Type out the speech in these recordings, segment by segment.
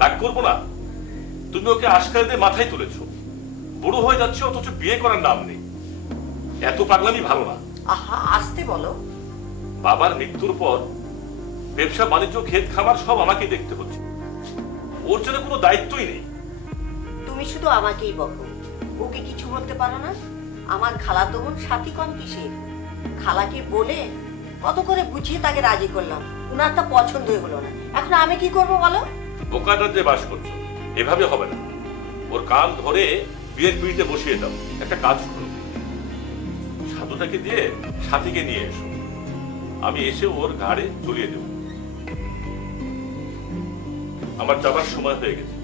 রাগ করবো না, তুমি ওকে আশকারা দিয়ে মাথায় তুলেছো, বুড়ো হয়ে যাচ্ছে অথচ বিয়ে করার নাম নেই। এত পাগলামি ভালো না। আহা, আসতে বলো। বাবার মৃত্যুর পর ব্যবসা বাণিজ্য ক্ষেত খামার সব আমাকে দেখতে হচ্ছে, ওর জন্য কোনো দায়িত্বই নেই। তুমি শুধু আমাকেই বকো, ওকে কিছু বলতে পারো না? আমার খালাতো বোন সাথী কম কিসের? খালাকে বলে কত করে বুঝিয়ে তাকে রাজি করলাম, ওনার তা পছন্দই হলো না। এখন আমি কি করবো বলো? বোকাটা যে বাস করছো, এভাবে হবে না। ওর কান ধরে বিয়ের পিড়িতে বসিয়ে দাও। একটা কাজ করো, সাধুটাকে দিয়ে সাথীকে নিয়ে এসো, আমি এসে ওর ঘাড়ে ঝুলিয়ে দেব। আমার যাবার সময় হয়ে গেছে,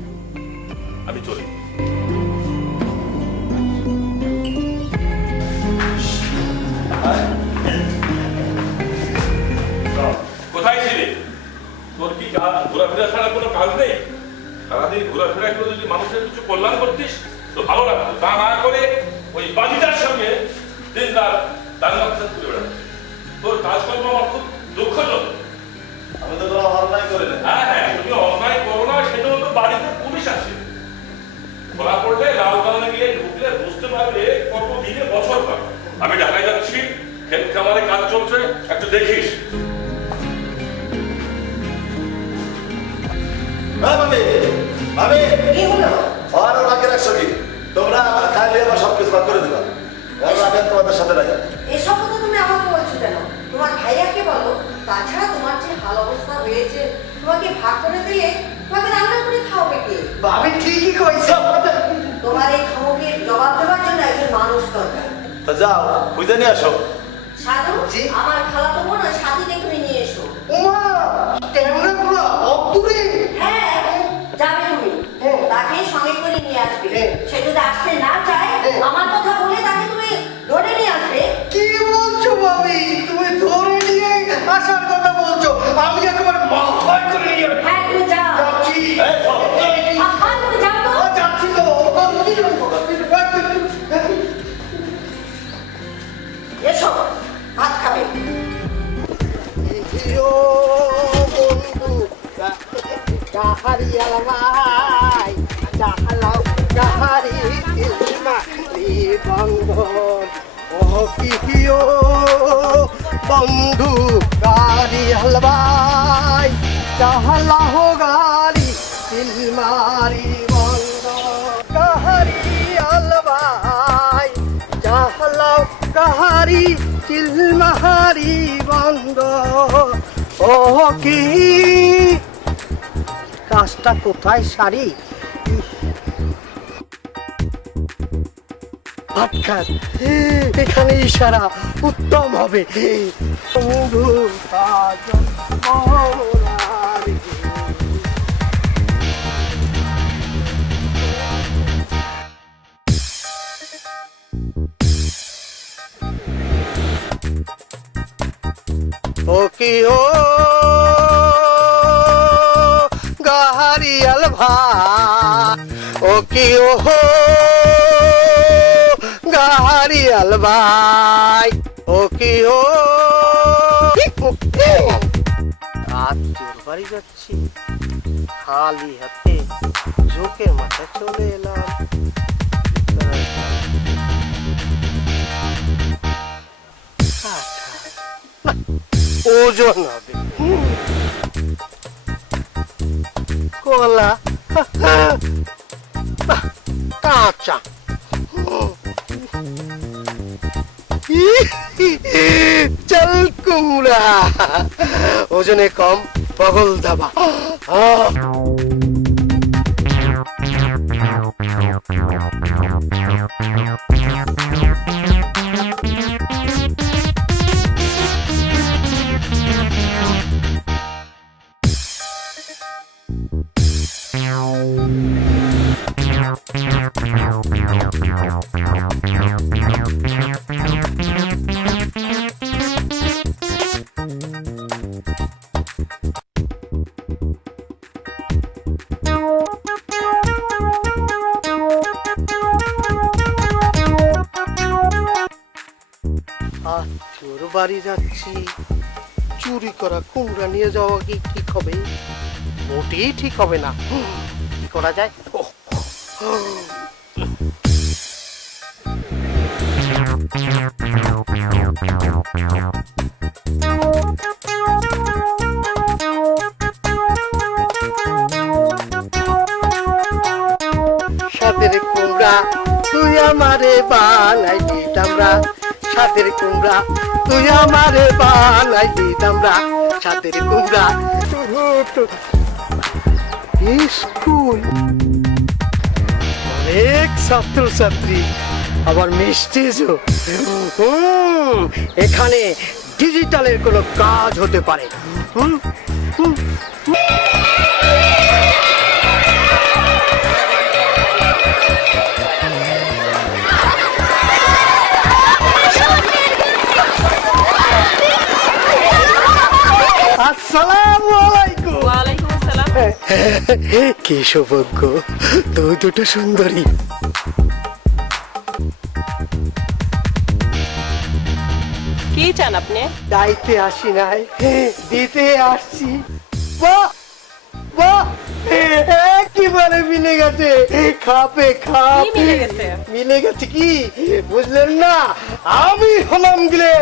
আমি চলে যাই। কোথায় ছিলি? তোর কি ঘোরাফেরা ছাড়া কোনো কাজ নেই? সারাদিন ঘোরাফেরা করে যদি মানুষের কিছু কল্যাণ করতিস তো ভালো লাগতো, তা না করে ওই বাজিটার সঙ্গে দিন রাত দাঙ্গা করে বেড়াচ্ছিস। তোর কাজকর্ম আমার খুব দুঃখজনক। আমি তো কোনো অন্যায় করি না। হ্যাঁ হ্যাঁ, তুমি অন্যায় করো না, সেটা তো বাড়িতে পুলিশ আছে। ধরা পড়লে লাল কালানে গিয়ে ঢুকলে বুঝতে পারবে কত দিনে বছর পাবে। আমি ঢাকায় যাচ্ছি, ক্ষেত খামারে কাজ চলছে, একটু দেখিস। ভাবি ভাবি কি হলো? আর ওনাকে রাখছো কি? তোমরা আমার খাইলে আমার সবকিছু ভাগ করে দিবা। আমি তোমাদের সাথে নাই। এসব কথা তুমি আমাকে বলছো কেন? তোমার ভাইয়াকে বলো। তাছাড়া তোমার যে হাল অবস্থা হয়েছে, তোমাকে ভাগ করে দিয়ে তোমাকে রান্না করে খাওয়াবে কে? ভাবি ঠিকই কইছো। তোমার এই ধমকের জবাব দেওয়ার জন্য একজন মানুষ দরকার। তো যাও বুঝে নিয়ে আসো। সাধু, জি? আমার খালাতো বোন আর সাথীকে তুমি নিয়ে এসো। ওমা ক্যামেরা পুরো অপুরি। হ্যাঁ, যাবে তুমি। তাকে সঙ্গে করে নিয়ে আসবে। সে যদি আসতে না চায়, আমার কথা বলে তাকে তুমি ধরে নিয়ে আসবে। কি বলছো ভাবি? তুমি ধরে নিয়ে আসার কথা বলছো? আমি একেবারে মাথায় করে নিয়ে হ্যাঁ, তুমি যাও। যাচ্ছি। আহা, তুমি যাও তো। যাচ্ছি তো। এসো, ভাত খাবে। বন্ধু কাহারি আলমাই জাহালাও কাহারি ইলমারি বন্ধন ও কিও বন্ধু গাড়ি হলবাই জাহালাও গাড়ি ইলমারি বন্ধন কাহারি আলমাই জাহালাও কাহারি চিলমাহারি বন্ধ। ও কি কাজটা কোথায় সারি? এখানে ইশারা উত্তম হবে। বন্ধু কাজল মোরারি। ও কি ও গাহারিয়াল ভাই, ও কি ও গাহারিয়াল ভাই, ও কি ও আজ তোর বাড়ি যাচ্ছি খালি হাতে, ঝোঁকের মাথায় চলে এলাম। ওজন হবে কলা কাঁচা চল কুমড়া ওজনে কম পগল দাবা। তোর বাড়ি যাচ্ছি, চুরি করা কুমড়া নিয়ে যাওয়া কি ঠিক হবে? মোটেই ঠিক হবে না। কি করা যায়? সাদের কুমড়া তুই আমারে বানাইলি দামরা, সাদের কুমড়া তুই আমারে বানাইলি দামরা, সাদের কুমড়া। স্কুল অনেক ছাত্রছাত্রী, আবার মিষ্টিজও। এখানে ডিজিটালের কোনো কাজ হতে পারে। আসসালামু আলাইকুম। ওয়ালাইকুম আসসালাম। কি সৌভাগ্য, তুই দুটো সুন্দরী। কি চান আপনি? দাইতে আসি নাই, দিতে আসছি। বাহ বাহ, একেবারে মিলে গেছে, খাপে খাপ কি মিলে গেছে? মিলে গেছে কি বুঝলেন না? আমি হলাম গেলে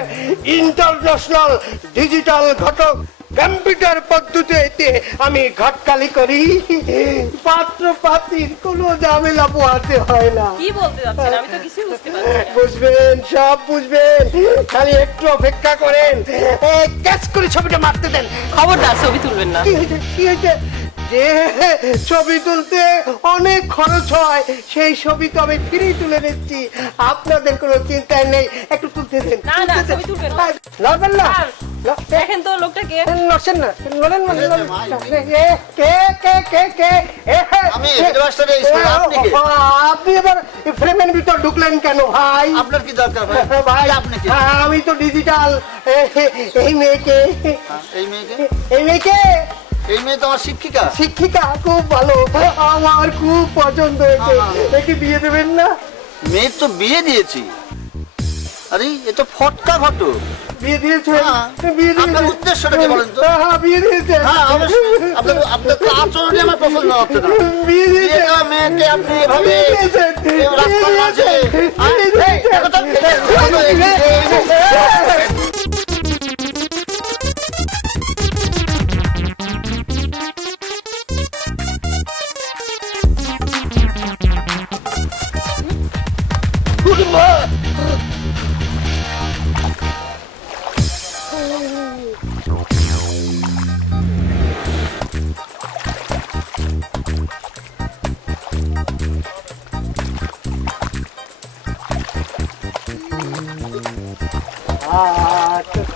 ইন্টারন্যাশনাল ডিজিটাল ঘটক। কম্পিউটার পদ্ধতিতে আমি ঘটকালি করি, পাত্র পাত্রীর কোনো ঝামেলা পোহাতে হয় না। কি বলতে যাচ্ছেন? আমি তো কিছুই বুঝতে পারছি না। বুঝবেন, সব বুঝবেন, খালি একটু অপেক্ষা করেন। ক্যাচ করে ছবিটা মারতে দেন। খবরদার ছবি তুলবেন না। কি হয়েছে, কি হয়েছে? যে ছবি তুলতে অনেক খরচ হয়, সেই ছবি তো আমি ফ্রি তুলে নিচ্ছি, আপনাদের কোনো চিন্তাই নেই। একটু তুলতে দেন। না, না, ছবি তুলবেন না। লড়বেন না, আর দেখেন তো লোকটা কে? নড়ছেন না, নড়েন মানে কে কে কে কে? আমি হেডমাস্টার এই স্কুলে, আপনি কে? আপনি এবার ফ্রেমের ভিতর ঢুকলেন কেন ভাই? আপনার কি দরকার ভাই? ভাই আপনি কি? আমি তো ডিজিটাল। এই মেয়েকে, এই মেয়েকে? এই মেয়েকে এই মেয়ে তো আমার শিক্ষিকা। শিক্ষিকা, খুব ভালো, আমার খুব পছন্দ হয়েছে। একে বিয়ে দেবেন না? মেয়ের তো বিয়ে দিয়েছি। আরে এ তো ফটকা ফটো। বিয়ে দিয়েছেন? হ্যাঁ। বিয়ে আপনার দিয়েছেন? উদ্দেশ্যটা কি বলেন তো? হ্যাঁ, বিয়ে দিয়েছেন। হ্যাঁ অবশ্যই। আপনার তো আচরণই আমার পছন্দ হচ্ছে না। বিয়ে বিয়ে দিয়েছেন? দেওয়া মেয়েকে আপনি এভাবে বিয়ে দিয়েছেন? এই রাস্তার মাঝে, বিয়ে দিয়েছেন? দেখো তো,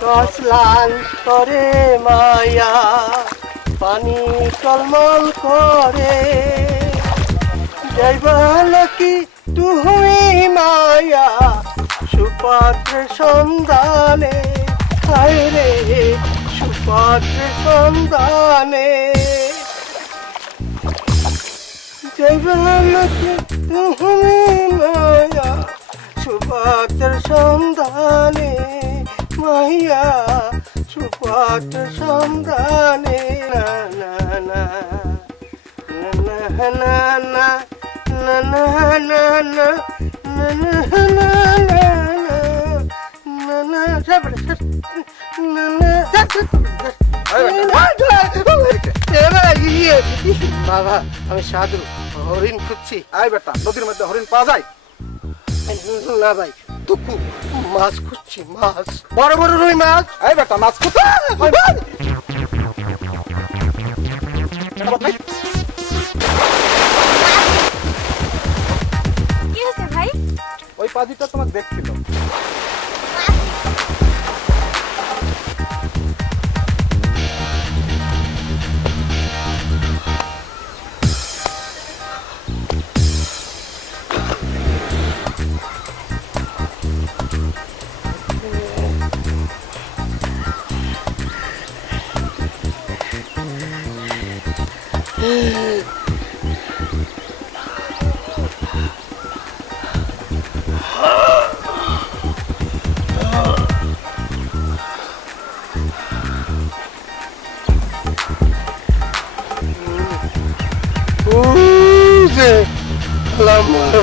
কসলান করে মায়া, পানি টলমল করে, যাইবাল কি তুই মায়া, সুপাত্র সন্ধানে, হায় রে সুপাত্র সন্ধানে, যাইবাল কি তুই মায়া, সুপাত্র সন্ধানে, মাইয়া সুপাত্র সন্ধানে। না না না না না না না না না না বাবা, আমি সাধু, হরিণ খুঁজছি। আয় বেটা, নদীর মধ্যে হরিণ পাওয়া যায়? না ভাই, টুকু মাছ খুঁজছি, মাছ, বড় বড় রুই মাছ। আয় বেটা, মাছ কোথায়? কি হয়েছে ভাই? ওই পাজিটা তোমাকে দেখছিল।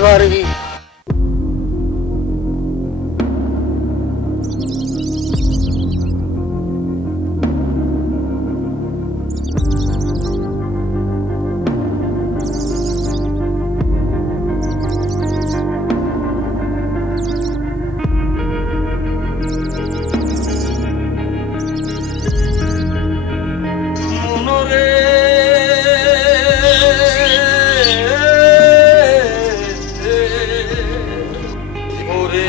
পারি। মনরে ওরে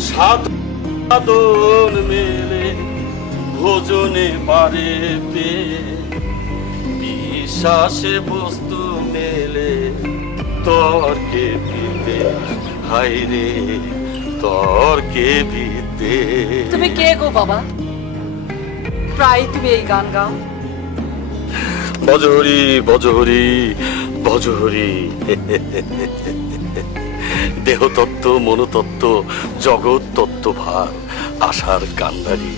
সাধন মেলে ভোজনে পারে পে বিশ্বাসে বস্তু মেলে তর্কে ভিতে হাইরে তর্কে ভিতে তুমি কে গো বাবা? প্রায় তুমি এই গান গাও। বজহরি বজহরি বজহরি দেহতত্ত্ব মনোতত্ত্ব জগৎ তত্ত্ব ভার আশার কান্দারি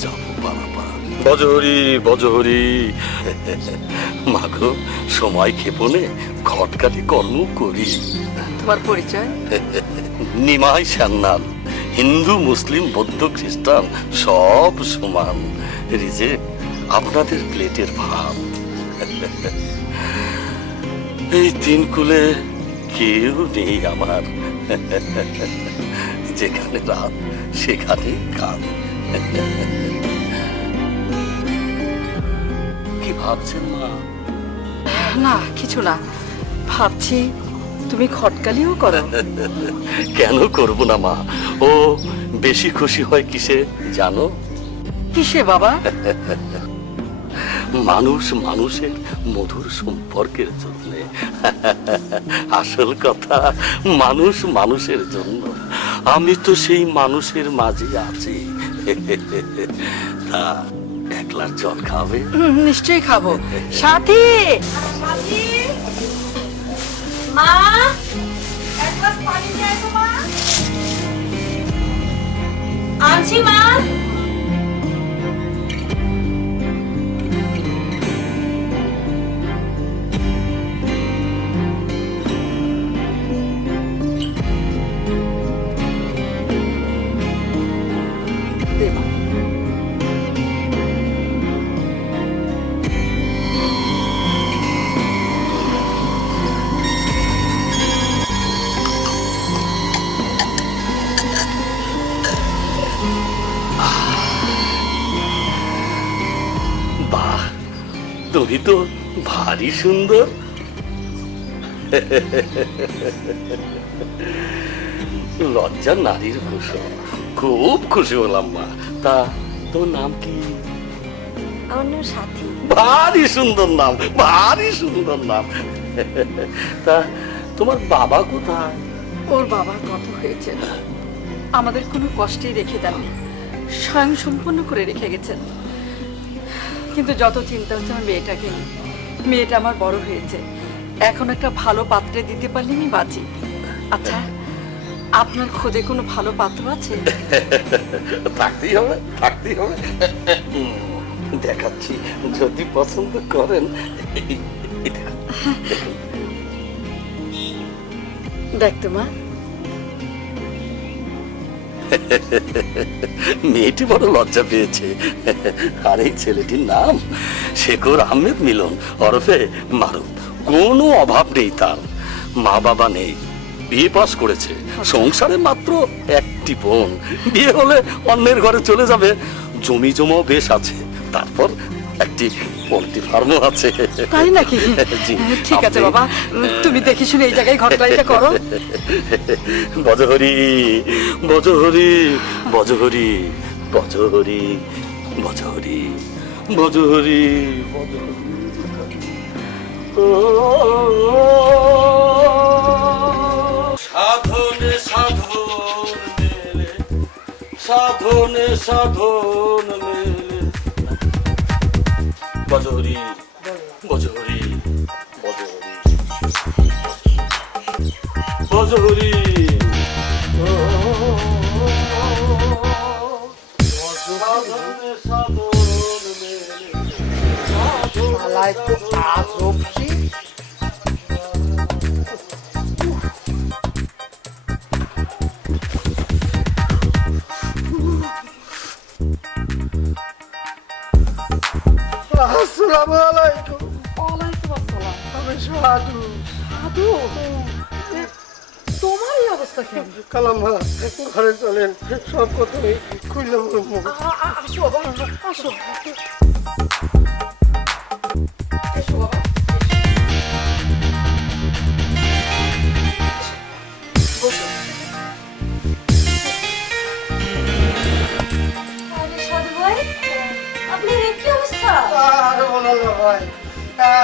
যাব পারাপার বজহরি বজহরি মাগো সময় ক্ষেপণে খটকাটি কর্ম করি। তোমার পরিচয়? নিমাই সান্নাল হিন্দু মুসলিম বৌদ্ধ খ্রিস্টান সব সমান রিজেক্ট আপনাদের প্লেটের ভাব। এই তিন কুলে কেউ নেই আমার, যেখানে রাত সেখানে কাল। কি ভাবছেন মা? না কিছু না, ভাবছি তুমি খটকালিও করো। কেন করব না মা, ও বেশি খুশি হয় কিসে জানো? কিসে বাবা? মানুষ মানুষের মধুর সম্পর্কের জন্য। আসল কথা মানুষ মানুষের জন্য। আমি তো সেই মানুষের মাঝে আছি। তা এক গ্লাস জল খাবে? নিশ্চয়ই খাবো। সাথী, মা এক গ্লাস পানি নিয়ে আসো মা। আনছি মা। দে মা। বাহ, তুমি তো ভারী সুন্দর। লজ্জা নারীর ভূষণ। খুব খুশি হলাম মা। তা তোর নাম কি? আমার নাম সাথী। ভারী সুন্দর নাম, ভারী সুন্দর নাম। তা তোমার বাবা কোথায়? ওর বাবার কত হয়েছে, আমাদের কোনো কষ্টেই রেখে দেননি, স্বয়ং সম্পূর্ণ করে রেখে গেছেন। কিন্তু যত চিন্তা হচ্ছে আমার মেয়েটাকে নিয়ে। মেয়েটা আমার বড় হয়েছে, এখন একটা ভালো পাত্রে দিতে পারলে আমি বাঁচি। আচ্ছা, আপনার খোঁজে কোনো ভালো পাত্র আছে? থাকতেই হবে, থাকতেই হবে। দেখাচ্ছি, যদি পছন্দ করেন। এই দেখুন, দেখুন। দেখতো মা। মেয়েটি বড় লজ্জা পেয়েছে। আর এই ছেলেটির নাম শেখর আহমেদ মিলন ওরফে মারুফ। কোনো অভাব নেই তার, মা বাবা নেই, বিয়ে পাস করেছে, সংসারে মাত্র একটি বোন। বিয়ে হলে অন্যের ঘরে চলে যাবে, জমি জমাও বেশ আছে, তারপর একটি পোল্ট্রি ফার্মও আছে। তাই নাকি? জি, ঠিক আছে আপনি- বাবা, তুমি দেখে শুনে এই জায়গায় ঘটনাটা করো। বজহরি বজহরি বজহরি বজহরি বজহরি বজহরি সাধনে সাধন মেলে, সাধনে সাধন মেলে। বজহরি বজহরি বজহরি বজহরি সাধনে সাধন মেলে, শালায় তো আজও আসসালামু আলাইকুম। ওয়ালাইকুম আসসালাম। আমি সাধু। সাধু, তোমার এই অবস্থা কেন? খালাম্মা ঘরে চলেন, সব কথাই খুলে বলবো। আসো আসো। এসো বাবা। বসো। আরে সাধু ভাই, আপনার এ কি অবস্থা? আর বলো না ভাই,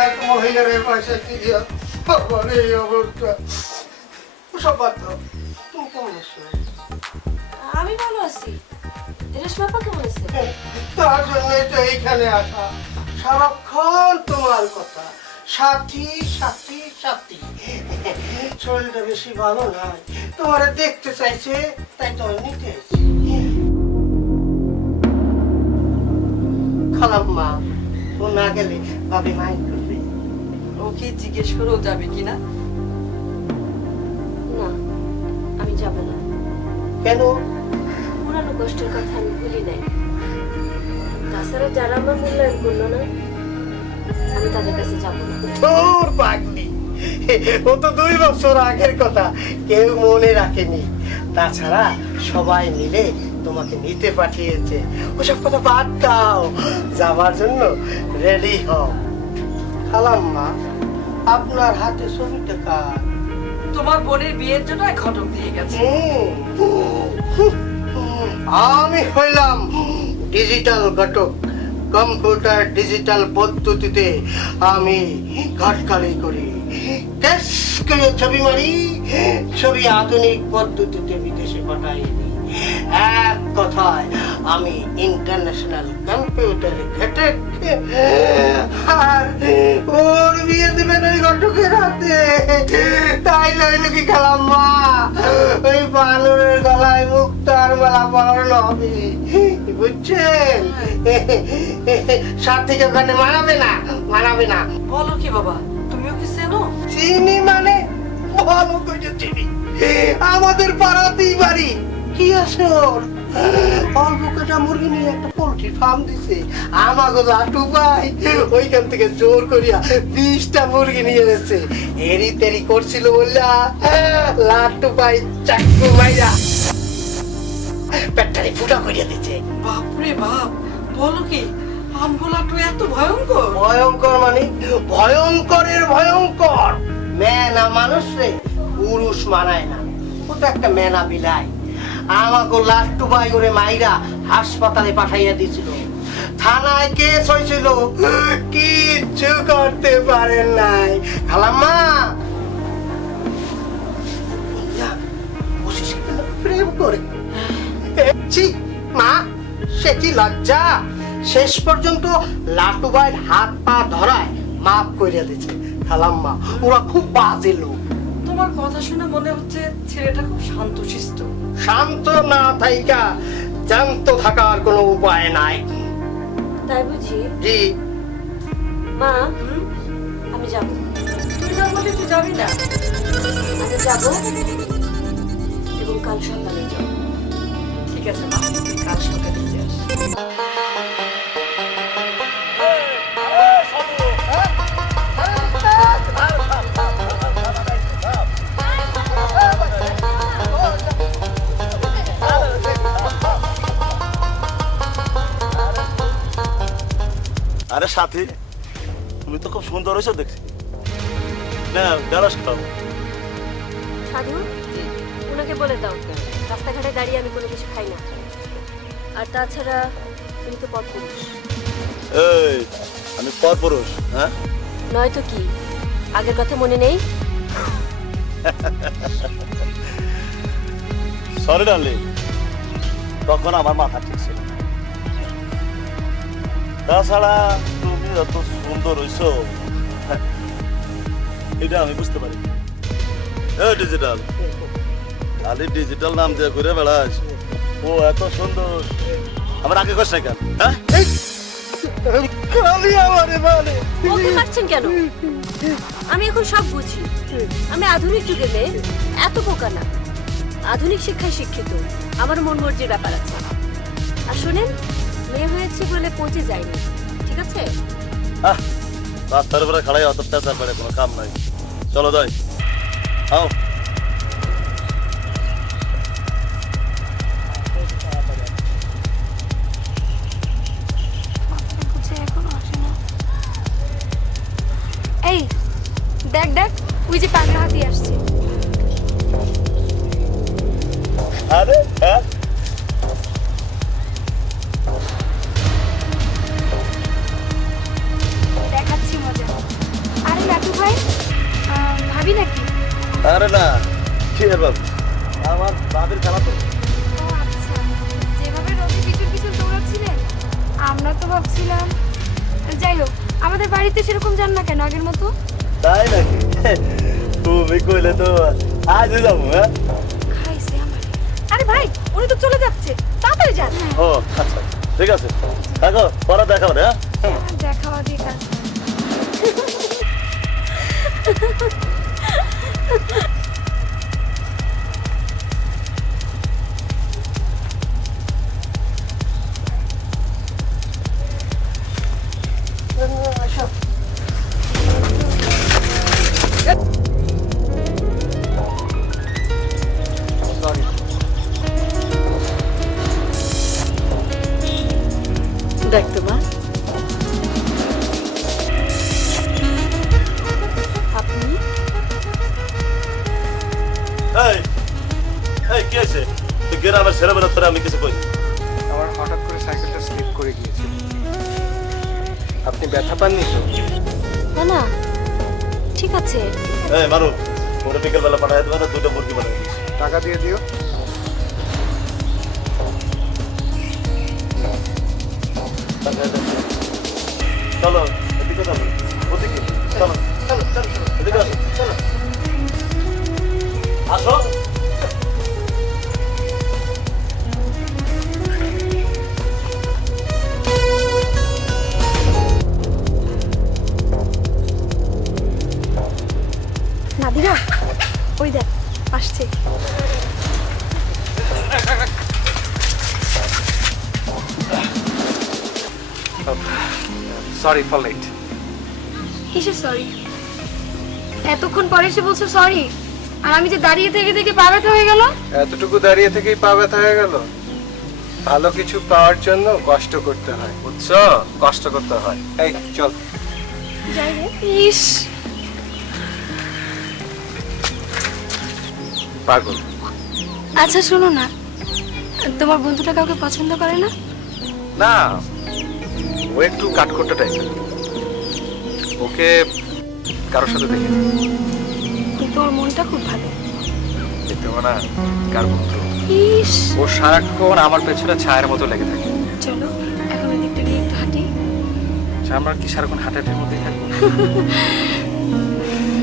এক মহিলার পয়সা কি দিয়া বাবার এই অবস্থা। সব বাদ দাও, তুমি কেমন আছো? আমি ভালো আছি। রেশমা আপা কেমন আছে? তার জন্যই তো এইখানে আসা, সারাক্ষণ তোমার কথা, সাথী সাথী সাথী। শরীরটা বেশি ভালো নয়, তোমার দেখতে চাইছে, তাই তো আমি নিতে এসেছি। খালাম্মা, ও না গেলে ভাবি মাইন্ড করবে। ওকে জিজ্ঞেস করেও যাবে কিনা? না, আমি যাব না। কেন? পুরানো কষ্টের কথা আমি ভুলি নাই। তাছাড়া যারা আমার মূল্যায়ন করলো না, আমি তাদের কাছে যাব না। তোর পাগলি, ও তো 2 বছর আগের কথা কেউ মনে রাখেনি। তাছাড়া সবাই মিলে তোমাকে নিতে পাঠিয়েছে। ওসব কথা বাদ দাও, যাবার জন্য রেডি হও। খালাম্মা, আপনার হাতে ছবিটা কার? তোমার বোনের বিয়ের জন্য এক ঘটক দিয়ে গেছে। আমি হইলাম ডিজিটাল ঘটক। কম্পিউটার ডিজিটাল পদ্ধতিতে আমি ঘটকালি করি, ক্যাশ করে ছবি মারি, ছবি আধুনিক পদ্ধতিতে বিদেশে পাঠাই দিই। এক কথায় আমি ইন্টারন্যাশনাল কম্পিউটার ঘটক। আর ওর বিয়ে দেবেন ওই ঘটকের হাতে, তাই লইল কি খালাম্মা, ওই বানরের গলায় মুক্তার মালা পরানো হবে, বুঝছেন? সাথে ওখানে মানাবে না, মানাবে না। বলো কি বাবা, তুমিও কি চেনো? চিনি মানে ভালো করে চিনি, আমাদের পাড়াতেই বাড়ি। কি আছে ওর? অল্প কটা মুরগি নিয়ে একটা পোল্ট্রি ফার্ম দিছে। আমাকে লাটু ভাই ওইখান থেকে জোর করিয়া 20টা মুরগি নিয়ে এসেছে। এরি তেরি করছিল বললা লাটু ভাই চাকু মাইরা পেটটারে ফুটা করিয়া দিচ্ছে। বাপরে বাপ, বলো কি? আমগোলা তো এত ভয়ঙ্কর? ভয়ঙ্কর মানে ভয়ঙ্করের ভয়ঙ্কর। মেনা মানুষ রে পুরুষ মানায় না, ও তো একটা মেনা বিলাই। আমাকে লাট্টু ভাই করে মাইরা হাসপাতালে পাঠাইয়া দিয়েছিল, থানায় কেস হয়েছিল, কিচ্ছু করতে পারেন নাই। খালাম্মা, প্রেম করে ছি মা, সে কি লজ্জা। শেষ পর্যন্ত লাটু ভাইয়ের হাত পা ধরায় মাফ করিয়া দিয়েছে। খালাম্মা, ওরা খুব বাজে লোক। তোমার কথা শুনে মনে হচ্ছে ছেলেটা খুব শান্তশিষ্ট। শান্ত না থাইকা জ্যান্ত থাকার কোনো উপায় নাই। তাই বুঝি? জি। মা, আমি যাব। তুই যার বলে তুই যাবি না? আমি যাব এবং কাল সকালে যাব। ঠিক আছে মা, তুই কাল সকালে যাস। আরে সাথী, তুমি তো খুব সুন্দর হয়েছো দেখছি। না ঢেঁড়স খাও। সাধু, ওনাকে বলে দাও রাস্তাঘাটে দাঁড়িয়ে আমি কোনো কিছু খাই না। আর তাছাড়া তুমি তো পরপুরুষ। এই, আমি পরপুরুষ? হ্যাঁ, নয়তো কি, আগের কথা মনে নেই? সরি ডার্লিং, তখন আমার মাথা ঠিক ছিল। তাছাড়া তুমি যত সুন্দর হইছো এটা আমি বুঝতে পারি। ডিজিটাল, খালি ডিজিটাল নাম দিয়ে ঘুরে বেড়াস, ও এত সুন্দর, আমার আগে কষ্ট কেন? হ্যাঁ, খালি আমারে মানে ওকে মারছেন কেন? আমি এখন সব বুঝি। আমি আধুনিক যুগে মেয়ে, এত বোকা না। আধুনিক শিক্ষায় শিক্ষিত, আমার মন মর্জির ব্যাপার আছে। আর শোনেন, মেয়ে হয়েছে বলে পচে যায়নি, ঠিক আছে? রাস্তার উপরে খাড়াই অত পেঁচা করে কোনো কাম নাই। চলো যাই, আও। এই দেখ দেখ, ওই যে পাগলা হাতি আসছে। আরে হ্যাঁ, দেখাচ্ছি মজা। আরে লাটু ভাই, ভাবি নাকি? আরে না, কি এর বাবু, আমার বাবির খেলা তো। ও আচ্ছা, যেভাবে রোদে পিছন পিছন দৌড়াচ্ছিলেন, আমরা তো ভাবছিলাম। যাই হোক, আমাদের বাড়িতে সেরকম যান না কেন আগের মতো? তাই নাকি? তুমি কইলে তো আজই যাবো। হ্যাঁ, খাইছে আমার। আরে ভাই, উনি তো চলে যাচ্ছে, তাড়াতাড়ি যান। ও আচ্ছা, ঠিক আছে, থাকো, পরে দেখা হবে। হ্যাঁ, দেখাওয়া দিয়ে কাজ। সরি। দেখ তো মা, আপনি এই এই কি আছে? তুই গ্রামের ছেলে বেলা তোরা আমি কিছু কই? আমার হঠাৎ করে সাইকেলটা স্লিপ করে গিয়েছিল। আপনি ব্যথা পাননি তো? না না, ঠিক আছে। এই মারু, ওটা বিকেল বেলা পাঠাই দেবে না, দুটো মুরগি পাঠাই দিস। টাকা দিয়ে দিও। চলো এদিকে যাবো, ওদিকে চলো, চলো চলো চলো, এদিকে আসো, চলো আসো। নাদিরা, ওই দেখ আসছে। Sorry for late. কিসের সরি? এতক্ষণ পরে এসে বলছো সরি, আর আমি যে দাঁড়িয়ে থেকে থেকে পা ব্যথা হয়ে গেল। এতটুকু দাঁড়িয়ে থেকেই পা ব্যথা হয়ে গেল? ভালো কিছু পাওয়ার জন্য কষ্ট করতে হয়, বুঝছো? কষ্ট করতে হয়। এই চল। যাই রে। ইস, পাগল। আচ্ছা শোনো না, তোমার বন্ধুটা কাউকে পছন্দ করে না? না, ও একটু কাঠখোট্টা টাইপের। ওকে কারোর সাথে দেখে কিন্তু ওর মনটা খুব ভালো। দেখতে না কার বন্ধু। ইস, ও সারাক্ষণ আমার পেছনে ছায়ের মতো লেগে থাকে। চলো এখন ওই দিকটা দিয়ে একটু হাঁটি। আচ্ছা, আমরা কি সারাক্ষণ হাঁটাহাঁটির মধ্যেই থাকবো?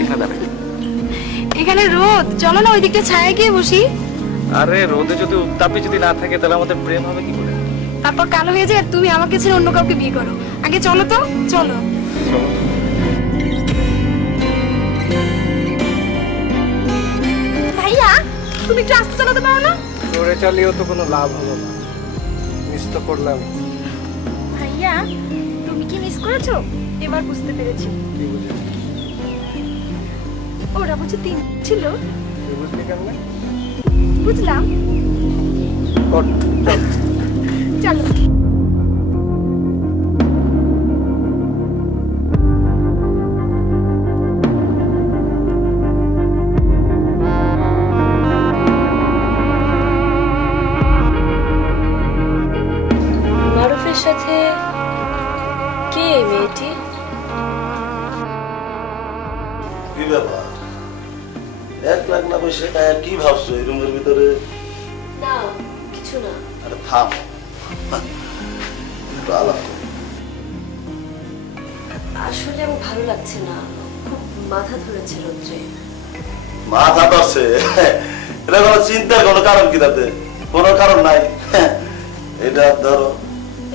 এখানে দাঁড়াই। এখানে রোদ, চলো না ওই দিকটা ছায়া গিয়ে বসি। আরে রোদে যদি উত্তাপে যদি না থাকে তাহলে আমাদের প্রেম হবে কি করে? তারপর কালো হয়ে যায় আর তুমি আমাকে ছেড়ে অন্য কাউকে বিয়ে করো। আগে চলো তো, চলো। ভাইয়া, তুমি একটু আস্তে চালাতে পারো না? জোরে চালিয়েও তো কোনো লাভ হলো না, মিস তো করলাম। ভাইয়া, তুমি কি মিস করেছো? এবার বুঝতে পেরেছি। কি বুঝলি? ওরা বুঝি তিন ছিল। তুই বুঝলি কেমনে? বুঝলাম। চল। চলো। মারুফের সাথে কে এই মেয়েটি? কি ব্যাপার, এক লাখ না পয়সা কি ভাবছো এই রুমের ভিতরে? না কিছু না। আরে থাম, একটু আলাপ করি। আসলে আমার ভালো লাগছে না, খুব মাথা ধরেছে রোদ্রে। মাথা ধরছে? এটা কোনো চিন্তার কোনো কারণ কি তাতে? কোনো কারণ নাই। এটা ধরো,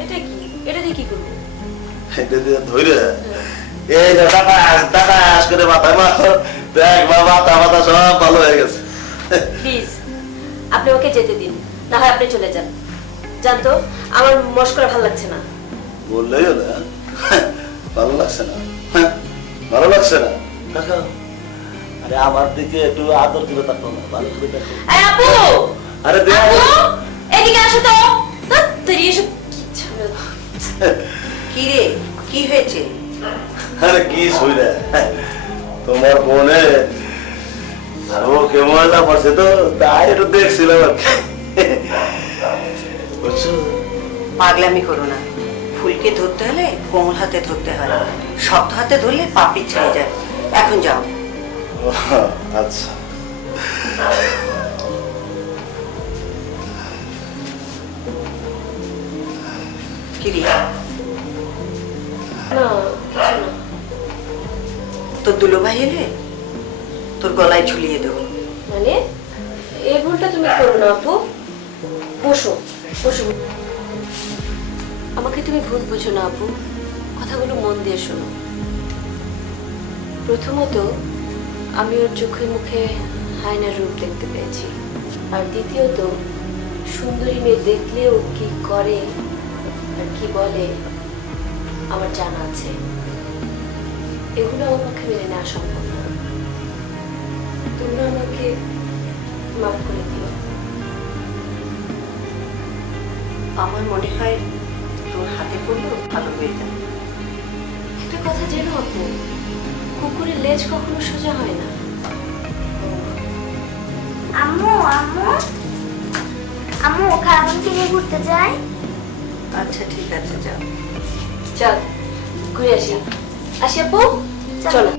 এটা কি? এটা দিয়ে কি করবো? এটা দিয়ে ধরে এই যে টাকা করে মাথায় মারো, দেখ মাথা মাথা সব ভালো হয়ে গেছে। প্লিজ আপনি ওকে যেতে দিন, না হয় আপনি চলে যান। জানতো আমার মস্করা ভালো লাগছে না। বললেই হলো। ভালো লাগছে না? হ্যাঁ, ভালো লাগছে না? কাকা, আরে আমার দিকে একটু আদর করে থাকো না, ভালো করে দেখো। এই আপু, আরে দেখ, আপু, এদিকে আসো তো। তাড়াতাড়ি এসো। কি ঝামেলা। কি রে, কি হয়েছে? আরে কি শুইলে তোমার বোনে আর ও কেমন না পারছে তো তাই একটু দেখছিলাম আর কি। বুঝছো? পাগলামি করো না। ফুলকে ধরতে হলে কোমল হাতে ধরতে হয়, শক্ত হাতে ধরলে পা পিছলে যায়। এখন যাও। আচ্ছা, কি রে, না, কিছু না। তোর দুলোভাই এলে তোর গলায় ঝুলিয়ে দেবো। মানে এই ভুলটা তুমি করো না আপু। বসো, বসো। আমাকে তুমি ভুল বুঝো না আপু, কথাগুলো মন দিয়ে শোনো। প্রথমত, আমি ওর চোখে মুখে হায়নার রূপ দেখতে পেয়েছি, আর দ্বিতীয়ত, সুন্দরী মেয়ে দেখলে ও কি করে আর কি বলে আমার জানা আছে। এগুলো আমার পক্ষে মেনে নেওয়া সম্ভব না। তোমরা আমাকে মাফ করে দিও। আমার মনে হয় তোর হাতে পড়লেও ভালো হয়ে যাবে। একটা কথা জেনো আপু, কুকুরের লেজ কখনো সোজা হয় না। আম্মু আম্মু আম্মু খালামণিকে নিয়ে ঘুরতে যাই। আচ্ছা ঠিক আছে, যাও। চল ঘুরে আসি। আসি আপু, চলো।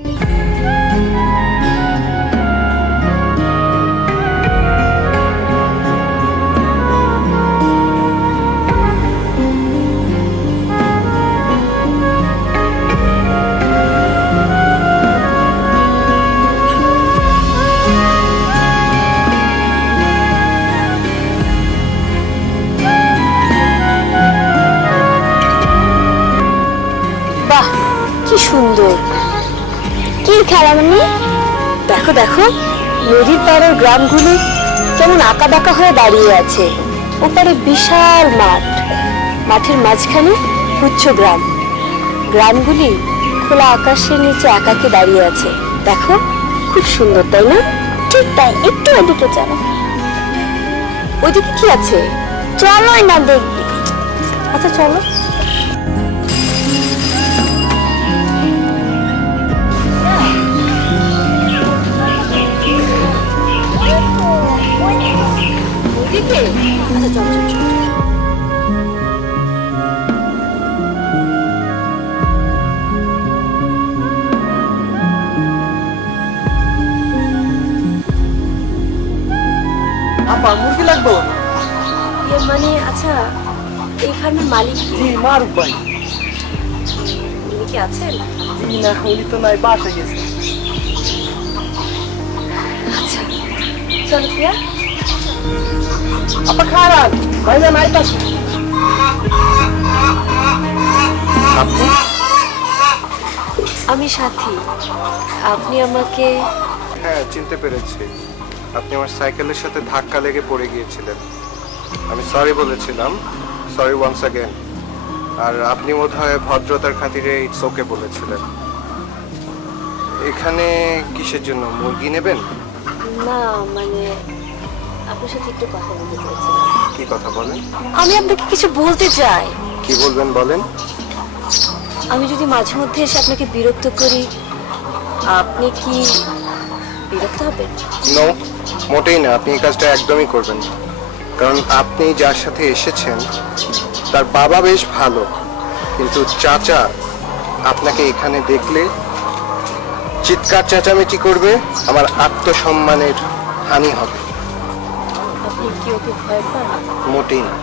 বাহ, কি সুন্দর। কি খালামণি? দেখো দেখো, নদীর পাড়ের গ্রামগুলি কেমন আঁকা বাঁকা হয়ে দাঁড়িয়ে আছে। ওপারে বিশাল মাঠ, মাঠের মাঝখানে উচ্চ গ্রাম। গ্রামগুলি খোলা আকাশের নিচে একাকে দাঁড়িয়ে আছে। দেখো, খুব সুন্দর, তাই না? ঠিক তাই, একটু ওদিকে চলো। ওইদিকে কি আছে? চলোই না দেখবি। আচ্ছা চলো। ওইদিকে? আচ্ছা চলো চলো চলো। আপা মুরগি লাগবো? মানে আচ্ছা, এই ফার্মের মালিক কি? জি মারুফ ভাই। উনি কি আছেন? জি না, উনি তো নাই, বাসে গেছে। আচ্ছা চলো প্রিয়া। আপা খারাপ ভাইজান আইতাছে। আপনি? আমি সাথী। আপনি আমাকে? হ্যাঁ, চিনতে পেরেছি। আপনি আমার সাইকেলের সাথে ধাক্কা লেগে পড়ে গিয়েছিলেন। আমি সরি বলেছিলাম, সরি ওয়ান্স অ্যাগেন। আর আপনি বোধহয় ভদ্রতার খাতিরে ইটস ওকে বলেছিলেন। এখানে কিসের জন্য, মুরগি নেবেন? না মানে আপনার সাথে একটু কথা বলতে চাইছিলাম। কি কথা বলেন? আমি আপনাকে কিছু বলতে চাই। কি বলবেন বলেন। আমি যদি মাঝে মধ্যে এসে আপনাকে বিরক্ত করি, আপনি কি বিরক্ত হবেন? নো, মোটেই না। আপনি এই কাজটা একদমই করবেন না। কারণ আপনি যার সাথে এসেছেন তার বাবা বেশ ভালো, কিন্তু চাচা আপনাকে এখানে দেখলে চিৎকার চেঁচামেচি করবে, আমার আত্মসম্মানের হানি হবে। আপনি কি ওকে ভয় পান? মোটেই না।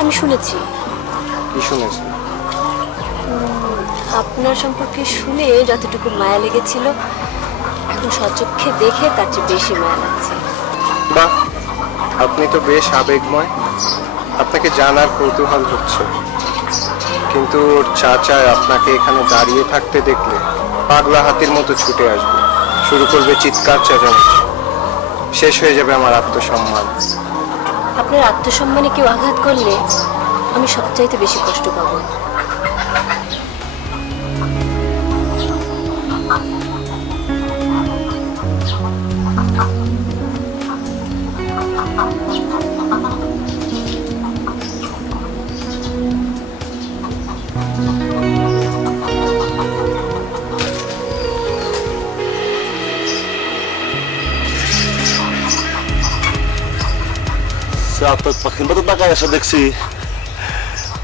আমি শুনেছি। কি শুনেছেন? আপনার সম্পর্কে শুনে যতটুকু মায়া লেগেছিল, এখন সচক্ষে দেখে তার চেয়ে বেশি মায়া লাগছে। বাহ, আপনি তো বেশ আবেগময়। আপনাকে জানার কৌতূহল হচ্ছে। কিন্তু ওর চাচা আপনাকে এখানে দাঁড়িয়ে থাকতে দেখলে পাগলা হাতির মতো ছুটে আসবে, শুরু করবে চিৎকার চেঁচামেচি। শেষ হয়ে যাবে আমার আত্মসম্মান। আপনার আত্মসম্মানে কেউ আঘাত করলে আমি সবচাইতে বেশি কষ্ট পাবো। চাতক পাখির মতো টাকা এসে দেখছি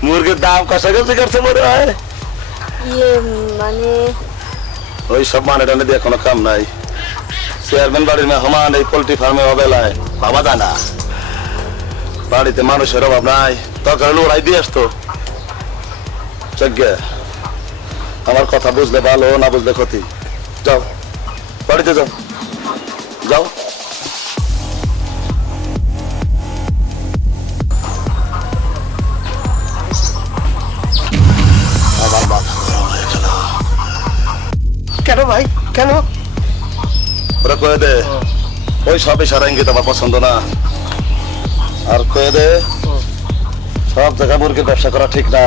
মুরগির দাম কাছাকাছি করছে মনে হয়। ইয়ে মানে ওই সব মানে টানে দিয়ে কোনো কাম নাই। চেয়ারম্যান বাড়ির মেহমান এই পোল্ট্রি ফার্মে অবেলায় বাবা জানা বাড়িতে মানুষের অভাব নাই, তখন ওরাই দিয়ে আসতো। যজ্ঞা আমার কথা বুঝলে ভালো, না বুঝলে ক্ষতি। যাও বাড়িতে যাও, যাও। আমার মাথা গরম হয়ে গেল। কেন ভাই কেন? ওরা কয়ে দে ওই সব ইশারা ইঙ্গিত আমার পছন্দ না। আর কয়ে দে সব জায়গায় মুরগির ব্যবসা করা ঠিক না,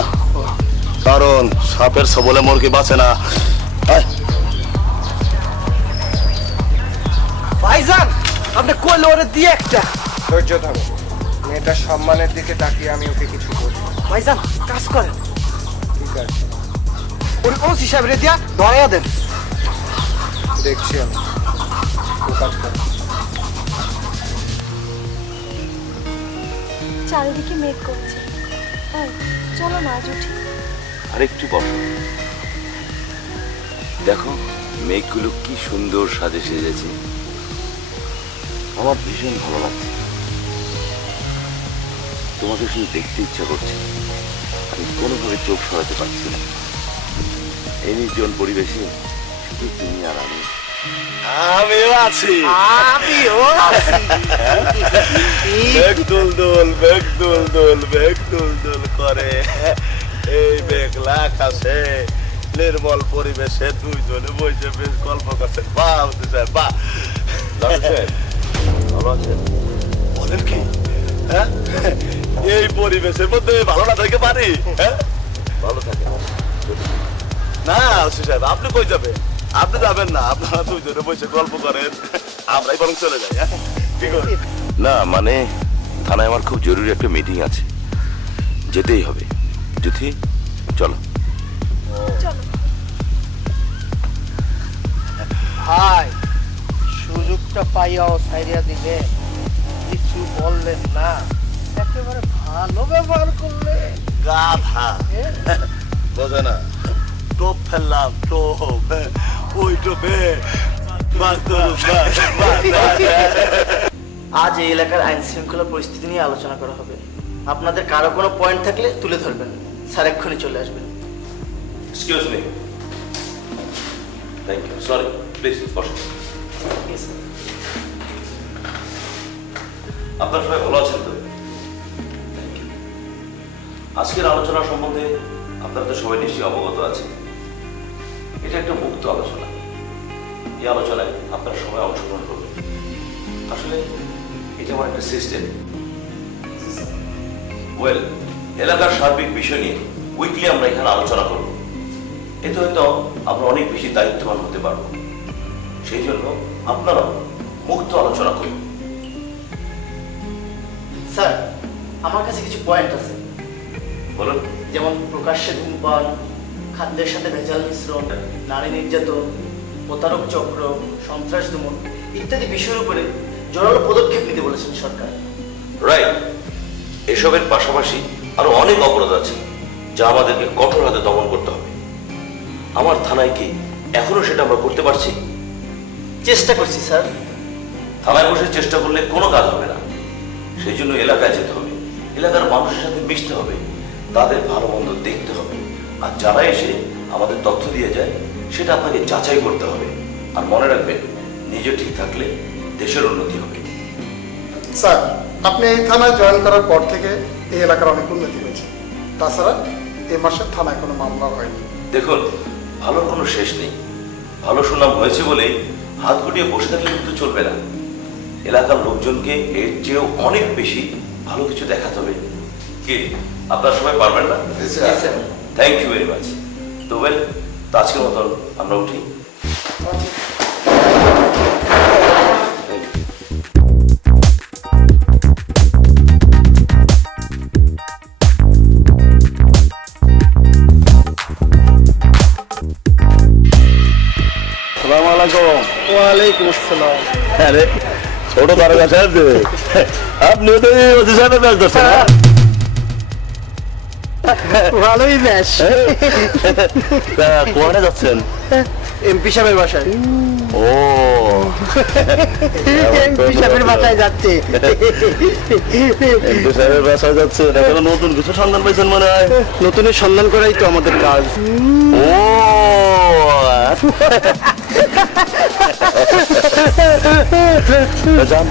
কারণ সাপের সবলে মুরগি বাঁচে না। আয়, ভাইজান আপনি কইলে ওরে দিয়ে একটা। ধৈর্য ধরো, মেয়েটার সম্মানের দিকে তাকিয়ে আমি ওকে কিছু বলি। ভাইজান কাজ করেন, ঠিক আছে, ওর ওসি সাহেবরে দিয়া ধরাইয়া দেন। দেখছি আমি ও কাজ করে। চারিদিকে মেঘ করছে, চলো না আজ উঠি। আরেকটু বসো, দেখো মেঘগুলো কি সুন্দর সাজে সেজেছে। আমার ভীষণ ভালো লাগছে, তোমাকে শুধু দেখতে ইচ্ছা করছে। আমি কোনোভাবে চোখ সরাতে পারছি না। এই নির্জন পরিবেশে শুধু তুমি আর আমি। আমিও আছি। আমিও আছি। মেঘ দুল দুল, মেঘ দুল দুল, মেঘ দুল দুল করে এই মেঘলা আকাশে নির্মল পরিবেশে দুইজনে বসে বেশ গল্প করছেন। বাহ স্যার বাহ। ভালো আছেন? বলেন কি? হ্যাঁ, এই পরিবেশের মধ্যে ভালো না থাকতে পারি? হ্যাঁ, ভালো থাকে না সাহেব আপনি কই যাবেন? আপনি যাবেন না, আপনারা দুইজনে বসে গল্প করেন, আমরাই বরং চলে যাই। হ্যাঁ ঠিক আছে। না, মানে থানায় আমার খুব জরুরি একটা মিটিং আছে, যেতেই হবে। জ্যোতি চলো। ভাই সুযোগটা পাইয়াও সাইরিয়া দিলে, কিছু বললেন না, একেবারে ভালো ব্যবহার করলে। গাধা বোঝে না, টোপ ফেললাম, টোপ ওই টোপে মাছ ধরুন, মাছ, মাছ, মাছ। আজ এই এলাকার আইন শৃঙ্খলা পরিস্থিতি নিয়ে আলোচনা করা হবে। আপনাদের কারো কোনো পয়েন্ট থাকলে তুলে ধরবেন। স্যার এক্ষুনি চলে আসবেন। Excuse me, thank you, sorry, please বসো। আপনার সবাই ভালো আছেন তো? Thank you. আজকের আলোচনা সম্বন্ধে আপনারা তো সবাই নিশ্চয়ই অবগত আছেন। এটা একটা মুক্ত আলোচনা। এই আলোচনায় আপনারা সবাই অংশগ্রহণ করবেন। আসলে এটা আমার একটা সিস্টেম। ওয়েল, এলাকার সার্বিক বিষয় নিয়ে উইকলি আমরা এখানে আলোচনা করব। এতে হয়তো আমরা অনেক বেশি দায়িত্ববান হতে পারবো। সেই জন্য আপনারাও মুক্ত আলোচনা করুন। স্যার আমার কাছে কিছু পয়েন্ট আছে, বলুন। যেমন প্রকাশ্যে ধূমপান, খাদ্যের সাথে ভেজাল মিশ্রণ, নারী নির্যাতন, প্রতারক চক্র, সন্ত্রাস দমন ইত্যাদি বিষয়ের উপরে জোরালো পদক্ষেপ নিতে বলেছেন সরকার। রাইট। এসবের পাশাপাশি আরো অনেক অপরাধ আছে যা আমাদেরকে কঠোর হাতে দমন করতে হবে। আমার থানায় কি এখনো সেটা আমরা করতে পারছি? চেষ্টা করছি স্যার। থানায় বসে চেষ্টা করলে কোনো কাজ হবে না। সেই জন্য এলাকায় যেতে হবে, এলাকার মানুষের সাথে মিশতে হবে, তাদের ভালো মন্দ দেখতে হবে। আর যারা এসে আমাদের তথ্য দিয়ে যায় সেটা আপনাকে যাচাই করতে হবে। আর মনে রাখবেন, নিজে ঠিক থাকলে দেশের উন্নতি হবে। স্যার আপনি এই থানায় জয়েন করার পর থেকে এই এলাকার অনেক উন্নতি হয়েছে। তাছাড়া এই মাসে থানায় কোনো মামলা হয়নি। দেখুন, ভালোর কোনো শেষ নেই। ভালো সুনাম হয়েছে বলে হাত গুটিয়ে বসে থাকলে কিন্তু চলবে না। এলাকার লোকজনকে এর চেয়েও অনেক বেশি ভালো কিছু দেখাতে হবে। কি আপনারা সবাই পারবেন না? Thank you very much. তো ওয়েল, তো আজকের মতন আমরা উঠি। আসসালাম। আরে ছোট তারকা সাহেব যে, আপনিও তো এই ওসি সাহেবের ব্যাচ ধরছেন না? ভালোই ব্যাস। তা কোয়ারে যাচ্ছেন? এমপি সাহেবের বাসায়। ও এমপি সাহেবের বাসায় যাচ্ছে। এমপি সাহেবের বাসায় যাচ্ছেন, এখন নতুন কিছু সন্ধান পাইছেন মনে হয়। নতুনের সন্ধান করাই তো আমাদের কাজ। ও যান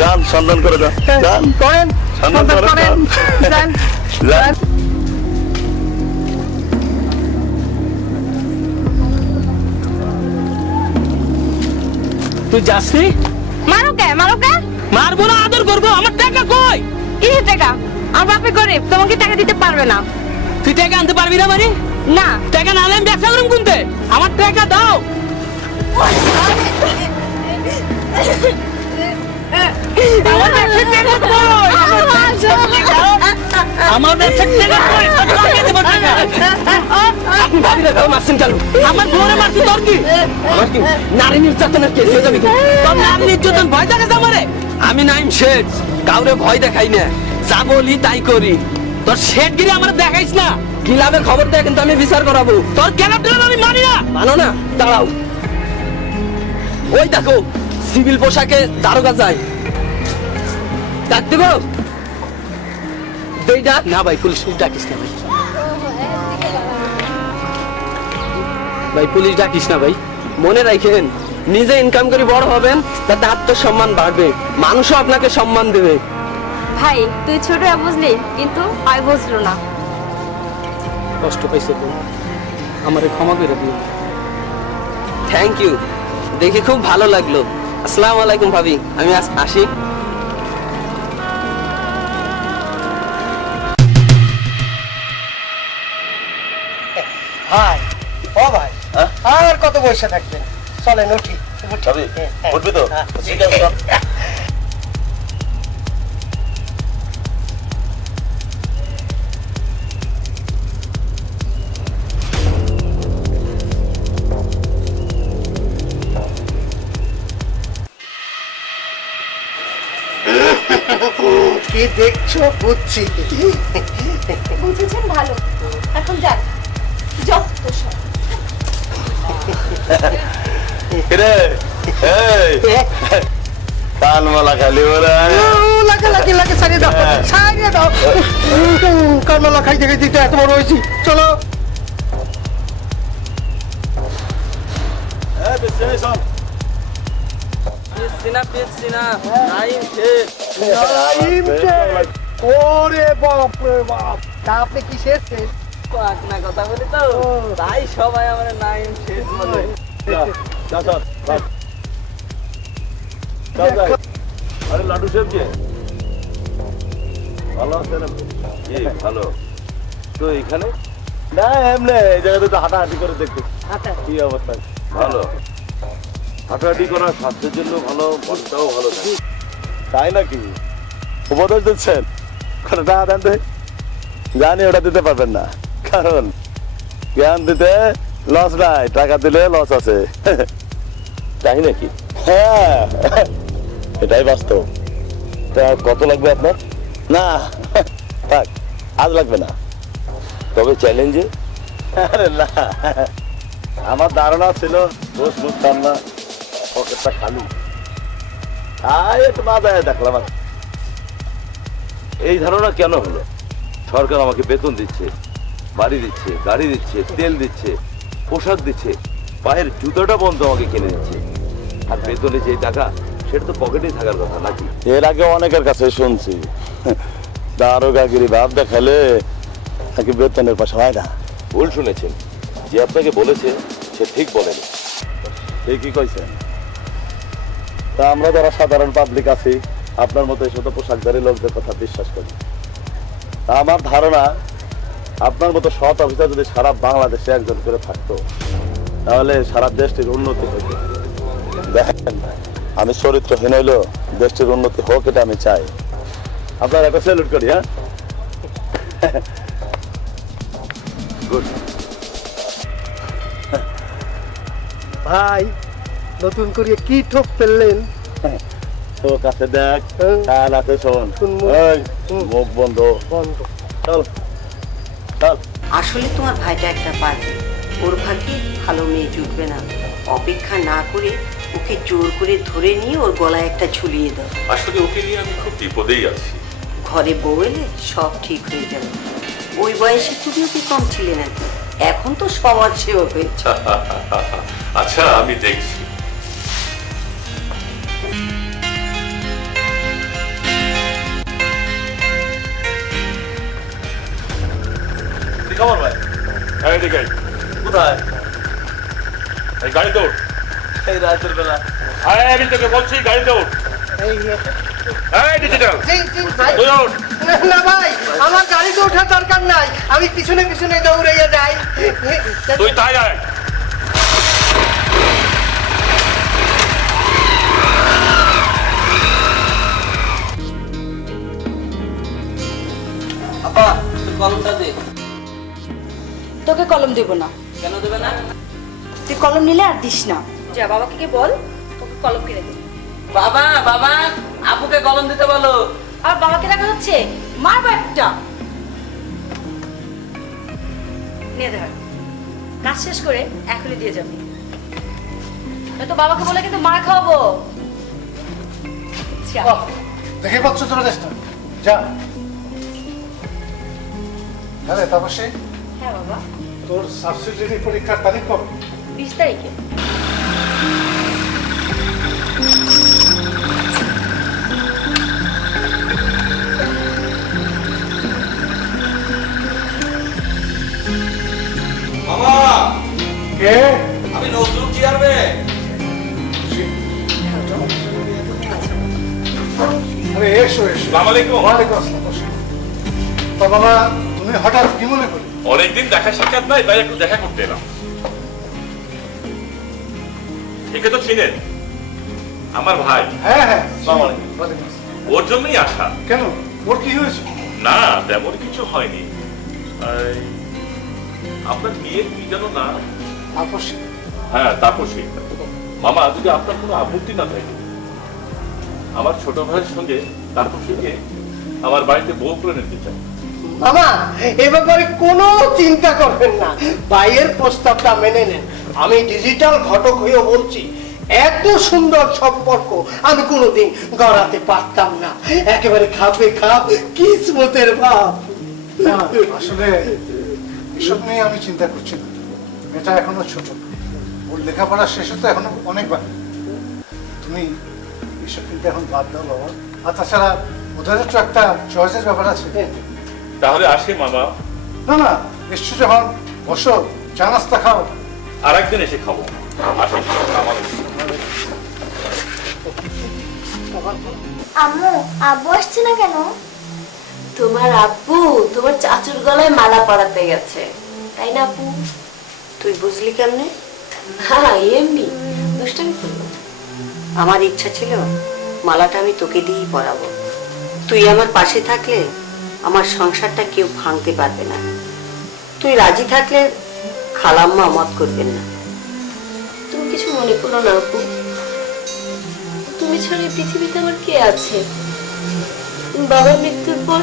যান, সন্ধান করে যান, যান করেন, সন্ধান করেন, যান। যান। তুই যাসনি? মারো কে মারবো না, আদর করবো। আমার টাকা কই? কিসের টাকা? আমার বাপে গরিব, তোমাকে টাকা দিতে পারবে না। তুই টাকা আনতে পারবি না মানে? না। টাকা না আনলে আমি ব্যবসা করুন কোনতে? আমার টাকা দাও। আমার ব্যবসার টাকা কই? আমার ব্যবসার টাকা কই? তোকে দেব টাকা। আপনি ভাবিলে দাও, মারছেন চালু। আমার বউরে মারছি, তোর কি? আমার কি নারী নির্যাতনের কেস হয়ে যাবে কি? তোর নারী নির্যাতন ভয় দেখাস আমারে? আমি নাইম শেখ, কাউরে ভয় দেখাই না, যা বলি তাই করি। তোর শেঠগিরি আমার দেখাইস না। গিলামের খবর দেয় কিন্তু আমি বিচার করাবো। তোর গেলাম আমি মানি না। মানো না? দাঁড়াও, ওই দেখো সিভিল পোশাকে দারোগা যায়। ডাক দিব? দেই ডাক? না ভাই, পুলিশ ডাকিস না ভাই। ভাই পুলিশ ডাকিস না ভাই। মনে রাখেন, নিজে ইনকাম করে বড় হবেন, তাতে আত্মসম্মান বাড়বে, মানুষও আপনাকে সম্মান দেবে। ভাই তুই ছোট বুঝলি, কিন্তু আয় বুঝলো না। কষ্ট পাইছে তো, আমারে ক্ষমা করে দিও। থ্যাংক ইউ, দেখে খুব ভালো লাগলো। আসসালামু আলাইকুম ভাবি, আমি আসি। ভাই, ও ভাই, আর কত বসে থাকবেন? চলেন উঠি। যাবি? উঠবি তো? ঠিক আছে, চল। কি দেখছো? বুঝছি। বুঝেছেন ভালো, এখন যান। যত সব কিরে, এই, কানমালা খালি ওরা। লাগে সারিয়ে দাও, সারিয়ে দাও। কানমালা খাইতে খাইতে তো এত বড় হয়েছি। চলো। ওরে বাপ রে বাপ, তা আপনি কি শেষছেন? কথা বলি তো, তাই সবাই আমার নাইম শেষ বলে। আরে লাডু সাহেব যে ভালো আছেন? জি ভালো। তো এখানে না এমনি এই জায়গাতে তো হাঁটাহাঁটি করে দেখতে কি অবস্থা? ভালো, হাঁটাহাঁটি করা স্বাস্থ্যের জন্য ভালো, মনটাও ভালো থাকে। তাই নাকি? উপদেশ দিচ্ছেন? কোনো টাকা দেন তো? জানি ওটা দিতে পারবেন না, কারণ জ্ঞান দিতে লস নাই, টাকা দিলে লস আছে। তাই নাকি? হ্যাঁ, এটাই বাস্তব। তা কত লাগবে আপনার? না থাক, আজ লাগবে না, তবে চ্যালেঞ্জে। আরে না, আমার ধারণা ছিল দোষ বুঝতাম না, পকেটটা খালি। একটু না দেয় দেখলাম। এই ধারণা কেন হলো? সরকার আমাকে বেতন দিচ্ছে, বাড়ি দিচ্ছে, গাড়ি দিচ্ছে, তেল দিচ্ছে, পোশাক দিচ্ছে, পায়ের জুতোটা বন্ধ আমাকে কিনে দিচ্ছে, আর বেতনে যে টাকা সেটা তো পকেটেই থাকার কথা নাকি? এর আগে অনেকের কাছে শুনছি দারোগাগিরি ভাব দেখালে নাকি বেতনের পাশে হয় না। ভুল শুনেছেন, যে আপনাকে বলেছে সে ঠিক বলেনি। ঠিকই কইছেন। তা আমরা যারা সাধারণ পাবলিক আছি, আপনার মতো এই শত পোশাকধারী লোকদের কথা বিশ্বাস করি। তা আমার ধারণা, আপনার মতো সৎ অফিসার যদি সারা বাংলাদেশে একজন করে থাকতো, তাহলে সারা দেশটির উন্নতি হতো। দেখেন, আমি চরিত্রহীন হইলেও দেশটির উন্নতি হোক, এটা আমি চাই। আপনার একটা স্যালুট করি। হ্যাঁ, গুড। ভাই, নতুন করে কি ঠোপ ফেললেন? তো কাছে দেখ, কান আছে শোন। শুনবো। এই, মুখ বন্ধ। বন্ধ। চল চল। আসলে তোমার ভাইটা একটা পাগল, ওর ভাগ্যে ভালো মেয়ে জুটবে না। অপেক্ষা না করে ওকে জোর করে ধরে নিয়ে ওর গলায় একটা ঝুলিয়ে দাও। আসলে ওকে নিয়ে আমি খুব বিপদেই আছি। ঘরে বউ এলে সব ঠিক হয়ে যাবে। ওই বয়সে তুমিও কি কম ছিলে নাকি? এখন তো সমাজ সেবক হয়েছে। আচ্ছা, আমি দেখছি। কি খবর ভাই? এদিকে আয়। কোথায়? এই গাড়ি দৌড়। এই রাতের বেলা। আমি তোকে বলছি গাড়ি দৌড়। এই ডিজিটাল জি, জি, ভাই। তুই ওঠ। না ভাই, আমার গাড়িতে ওঠার দরকার নাই, আমি পিছনে পিছনে দৌড়াইয়া যাই। তুই তাই আয়। আপা তোর কলমটা দে। তোকে কলম দেব না। কেন দেবে না? তুই কলম নিলে আর দিস না। যা বাবাকে গিয়ে বল তোকে কলম কিনে দে। বাবা বাবা আপুকে কলম দিতে বলো। আর বাবাকে দেখা হচ্ছে মারবো একটা। নে ধর, কাজ শেষ করে এখনই দিয়ে যাবি, নয়তো বাবাকে বলে কিন্তু মার খাওয়াবো। যা। দেখে পাচ্ছ তোরা চেষ্টা যা। হ্যাঁ রে তাপসী, হ্যাঁ বাবা, তোর সাবসিডিয়ারি পরীক্ষার তারিখ কবে? 20 তারিখে। মামা কে? আমি নজরুল চেয়ারম্যান। আরে এসো এসো। আসসালামু আলাইকুম। ওয়ালাইকুম আসসালাম, বসো। তা বাবা তুমি হঠাৎ কি মনে করি? অনেকদিন দেখা সাক্ষাৎ নাই, তাই একটু দেখা করতে এলাম। একে তো চিনেন, আমার ভাই। হ্যাঁ হ্যাঁ, আসসালামু আলাইকুম। ওয়ালাইকুম আসসালাম। ওর জন্যই আসা। কেন, ওর কি হয়েছে? না, তেমন কিছু হয়নি। এই, আপনার মেয়ের কি যেন না? তাপসী। হ্যাঁ, তাপসী। মামা, যদি আপনার কোনো আপত্তি না থাকে, আমার ছোট ভাইয়ের সঙ্গে তাপসীকে আমার বাড়িতে বউ করে নিতে চাই। মামা, এ ব্যাপারে কোনো চিন্তা করবেন না, ভাইয়ের প্রস্তাবটা মেনে নেন। আমি ডিজিটাল ঘটক হয়ে বলছি, এত সুন্দর সম্পর্ক আমি কোনোদিন গড়াতে পারতাম না। একেবারে খাবে খাপ, কিসমতের ভাব। না, আসলে এসব নিয়ে আমি চিন্তা করছি না। মেয়েটা এখনো ছোট, ওর লেখাপড়া শেষ হতে এখনো অনেক বাকি। তুমি এসব চিন্তা এখন বাদ দাও বাবা। আর তাছাড়া ওদের তো একটা চয়েসের ব্যাপার আছে। তাহলে আসি মামা। না না, এসছো যখন বসো, চা নাস্তা খাও। আর একদিন এসে খাবো। আসি। আমার আম্মু, আব্বু আসছে না কেন? তোমার আব্বু তোমার চাচুর গলায় মালা পরাতে গেছে, তাই না আপু? তুই বুঝলি কেমনে? হ্যাঁ, এমনি দুষ্টামি করলো। আমার ইচ্ছা ছিল মালাটা আমি তোকে দিয়েই পরাবো। তুই আমার পাশে থাকলে আমার সংসারটা কেউ ভাঙতে পারবে না। তুই রাজি থাকলে খালাম্মা মত করবেন না। তুমি কিছু মনে করো না আপু, তুমি ছাড়া এই পৃথিবীতে আমার কে আছে? বাবার মৃত্যুর পর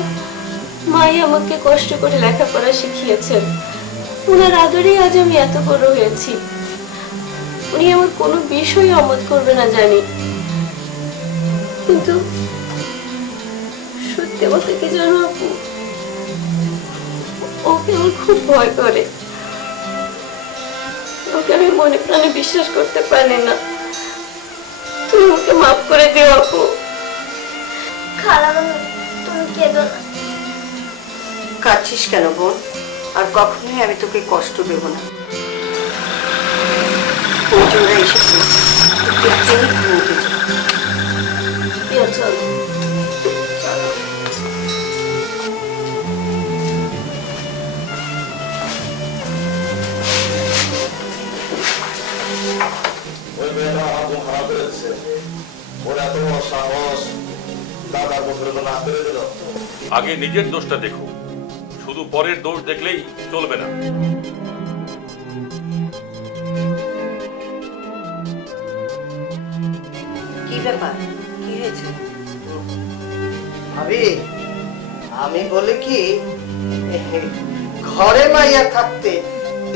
মাই আমাকে কষ্ট করে লেখাপড়া শিখিয়েছেন। ওনার আদরেই আজ আমি এত বড় হয়েছি। উনি আমার কোনো বিষয় আমোদ করবে না জানি, কিন্তু সত্যি বলতে কি জানো আপু, ওকে আমার খুব ভয় করে। ওকে আমি মনে প্রাণে বিশ্বাস করতে পারি না। তুমি ওকে মাফ করে দিও আপু। খালামণি, তুমি কেঁদো না। কাঁদছিস কেন বোন? আর কখনোই আমি তোকে কষ্ট দেব না। ওজনরা এসেছে, তুই এখনই ঘুমোতে যা। প্রিয়া, চল। ওই মেয়েটা আমার ঘুম খারাপ করে দিচ্ছে। ওর এত বড় সাহস, দাদার মুখের উপর না পেরে দিল। আগে নিজের দোষটা দেখো, শুধু পরের দোষ দেখলেই চলবে না। ব্যাপার, কি হয়েছে? ভাবি, আমি বলি কি, ঘরে মাইয়া থাকতে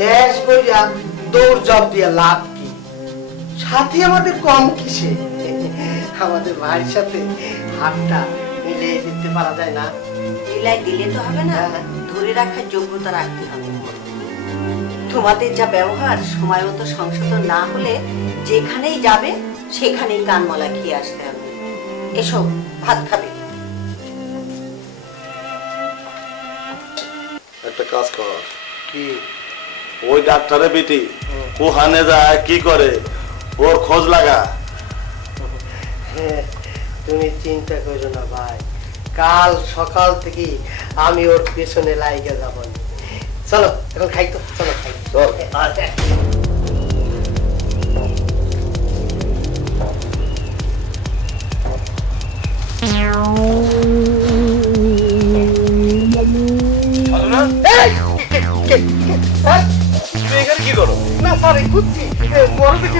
দেশ বইয়া দৌড় জব দিয়ে লাভ কি? সাথে আমাদের কম কিসে? আমাদের ভাইয়ের সাথে হাতটা মিলিয়ে দিতে পারা যায় না? মিলাই দিলে তো হবে না, ধরে রাখার যোগ্যতা রাখতে হবে। তোমাদের যা ব্যবহার, সময় মতো সংশোধন না হলে যেখানেই যাবে সেখানেই কানমলা খেয়ে আসতে হবে। এসো, ভাত খাবে। একটা কাজ কর, কি ওই ডাক্তারের বেটি কোহানে যায় কি করে ওর খোঁজ লাগা। তুমি চিন্তা করো না ভাই, কাল সকাল থেকে আমি ওর পেছনে লাইগে যাব। চলো এখন খাই তো, চলো খাই। চল। এখানে কি করো? না সরি, কুচ্ছি বড় দেখি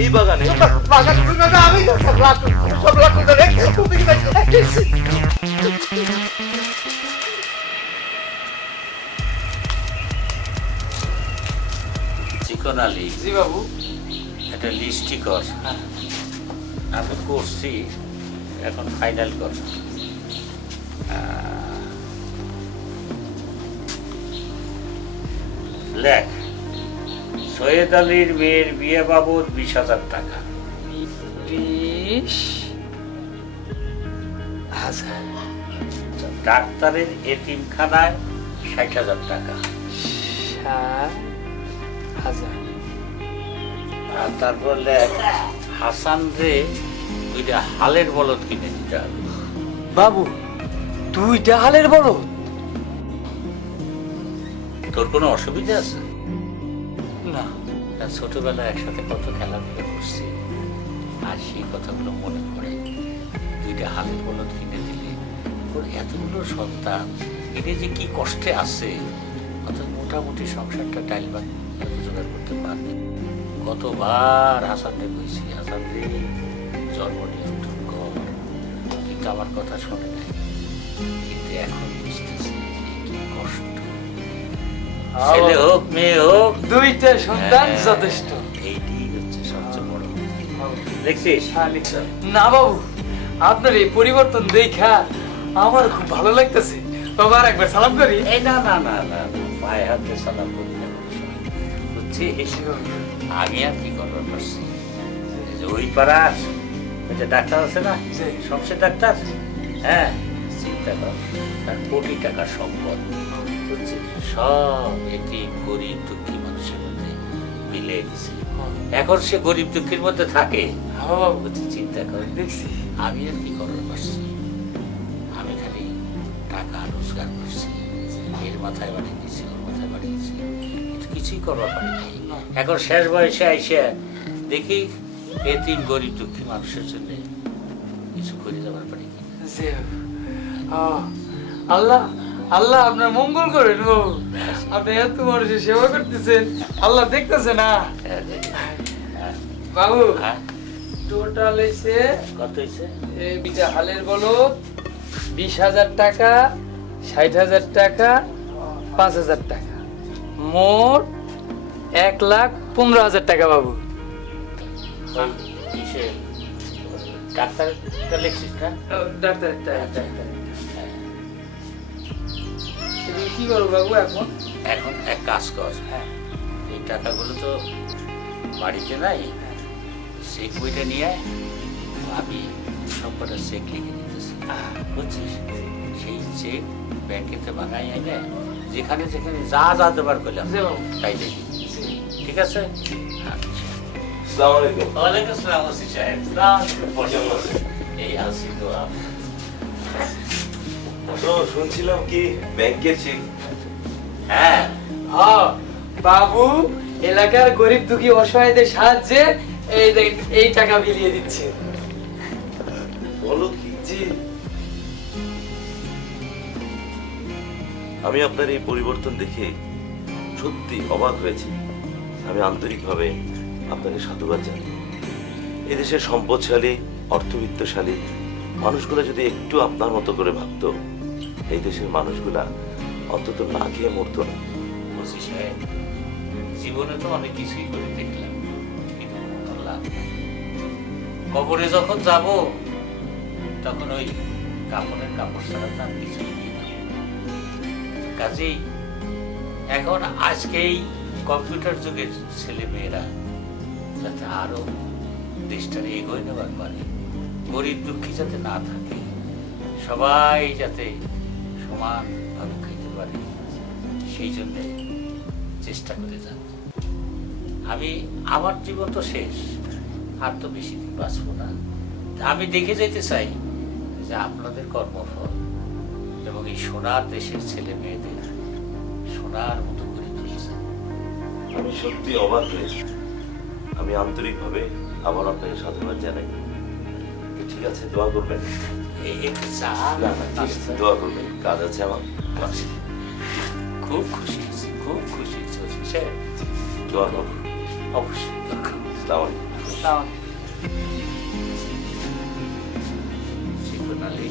এই বাগানে বাগান আমি সব লাখ ধরে চিকন আলী, জি বাবু। একটা লিস্টি কর। আমি করছি, এখন ফাইনাল কর। লেখ, সৈয়দ আলীর মেয়ের বিয়ে বাবদ 20,000 টাকা। 20,000। ডাক্তারের এতিমখানায় 60,000 টাকা। 60,000। আর তারপর লেখ, হাসান রে দুইটা হালের বলদ কিনে দিতে হবে। বাবু, 2টা হালের বলদ? তোর কোনো অসুবিধা আছে? না। ছোটবেলায় একসাথে কত খেলাধুলা করছি, আর সেই কথাগুলো মনে পড়ে। 2টা হালের বলদ কিনে দিলে ওর এতগুলো সন্তান, এটা যে কি কষ্টে আছে, অর্থাৎ মোটামুটি সংসারটা টাইল বা জোগাড় করতে পারবে। কতবার হাসানকে কইছি, হাসান রে জন্ম নিয়ন্ত্রণ কর, কিন্তু আমার কথা শোনে নাই। কিন্তু এখন বুঝতেছি কি কষ্ট। ছেলে হোক মেয়ে হোক, 2টা সন্তান যথেষ্ট। এইটাই হচ্ছে সবচেয়ে বড়। দেখছিস? না বাবু, আপনার এই পরিবর্তন দেখা আমার খুব ভালো লাগতেছে। বাবা, আর একবার সালাম করি। এই না না না না, পায়ে হাতে সালাম করি না। বুঝছিস, আমি আর কি করবার পারছি, এই যে ওই পাড়ার ওই যে ডাক্তার আছে না, শমশের ডাক্তার, হ্যাঁ, চিন্তা কর, তার কোটি টাকার সম্পদ, বুঝছিস, সব এতিম গরিব দুঃখী মানুষের মধ্যে মিলিয়ে দিছে। এখন সে গরিব দুঃখীর মধ্যে থাকে। চিন্তা করে দেখছি আমি আর কি করবার পারছি, আমি খালি টাকা রোজগার করছি, এর মাথায় বাড়িয়ে দিয়েছি, ওর মাথায় বাড়িয়ে দিয়েছি, কিন্তু কিছুই করবার পারিনি। এখন শেষ বয়সে আইসে দেখি এতিম গরিব দুঃখী মানুষের জন্য কিছু করে যাবার পারি কি। আল্লাহ আল্লাহ আপনার মঙ্গল করেন বাবু। আপনি এত মানুষের সেবা করতেছেন, আল্লাহ দেখতেছে না বাবু। টোটাল হয়েছে কত হয়েছে? এই 2টা হালের বলদ, 20,000 টাকা, 60,000 টাকা, 5,000 টাকা, মোট 1,15,000 টাকা বাবু। ডাক্তারটা লিখছিস না? ডাক্তার কি করবো বাবু এখন? এখন এক কাজ কর, এই টাকাগুলো তো বাড়িতে নাই, চেক বইটা নিয়ে আমি সবকটা চেক লিখে দিতেছি, বুঝছিস, সেই চেক ব্যাংকেতে বানাই এনে যেখানে যেখানে যা যা দেবার করলাম তাই দেখি, ঠিক আছে? ওয়ালাইকুম আসসালাম ওসি সাহেব। এই আছি তো। শুনছিলাম কি ব্যাংকের চেক? হ্যাঁ হ্যাঁ বাবু, এলাকার গরিব দুঃখী অসহায়দের সাহায্যে এই দেখেন এই টাকা বিলিয়ে দিচ্ছে। বলো কি? জি। আমি আপনার এই পরিবর্তন দেখে সত্যি অবাক হয়েছি। আমি আন্তরিকভাবে আপনাকে সাধুবাদ জানাই। এদেশের সম্পদশালী অর্থবিত্তশালী মানুষগুলো যদি একটু আপনার মতো করে ভাবতো, এই দেশের মানুষগুলা অন্তত না খেয়ে মরতো না। ওসি সাহেব, জীবনে তো অনেক কিছুই করে দেখলাম, কিন্তু কোনো লাভ নাই। কবরে যখন যাব তখন ওই কাপড়ের কাপড় ছাড়া তার কিছুই নেই। কাজেই এখন আজকেই কম্পিউটার যুগের ছেলে মেয়েরা যাতে আরো দেশটারে এগোয় নেবার পারে, গরিব দুঃখী যাতে না থাকে, সবাই যাতে সমানভাবে খাইতে পারে, সেই জন্যে চেষ্টা করে যান। আমি আমার জীবন তো শেষ, আর তো বেশি দিন বাঁচবো না। আমি দেখে যেতে চাই যে আপনাদের কর্মফল এবং এই সোনার দেশের ছেলে মেয়েদের সোনার মতো করে তুলেছে। আমি সত্যি অবাক হয়েছি। আমি আন্তরিকভাবে আবার আপনাকে সাধুবাদ জানাই। ঠিক আছে, দোয়া করবেন। একটু চা না না, ঠিক আছে, দোয়া করবেন, কাজ আছে আমার। খুব খুশি হয়েছি, খুব খুশি হয়েছি ওসি সাহেব। দোয়া করুন। অবশ্যই। আসসালামু আলাইকুম। জীবন আলী,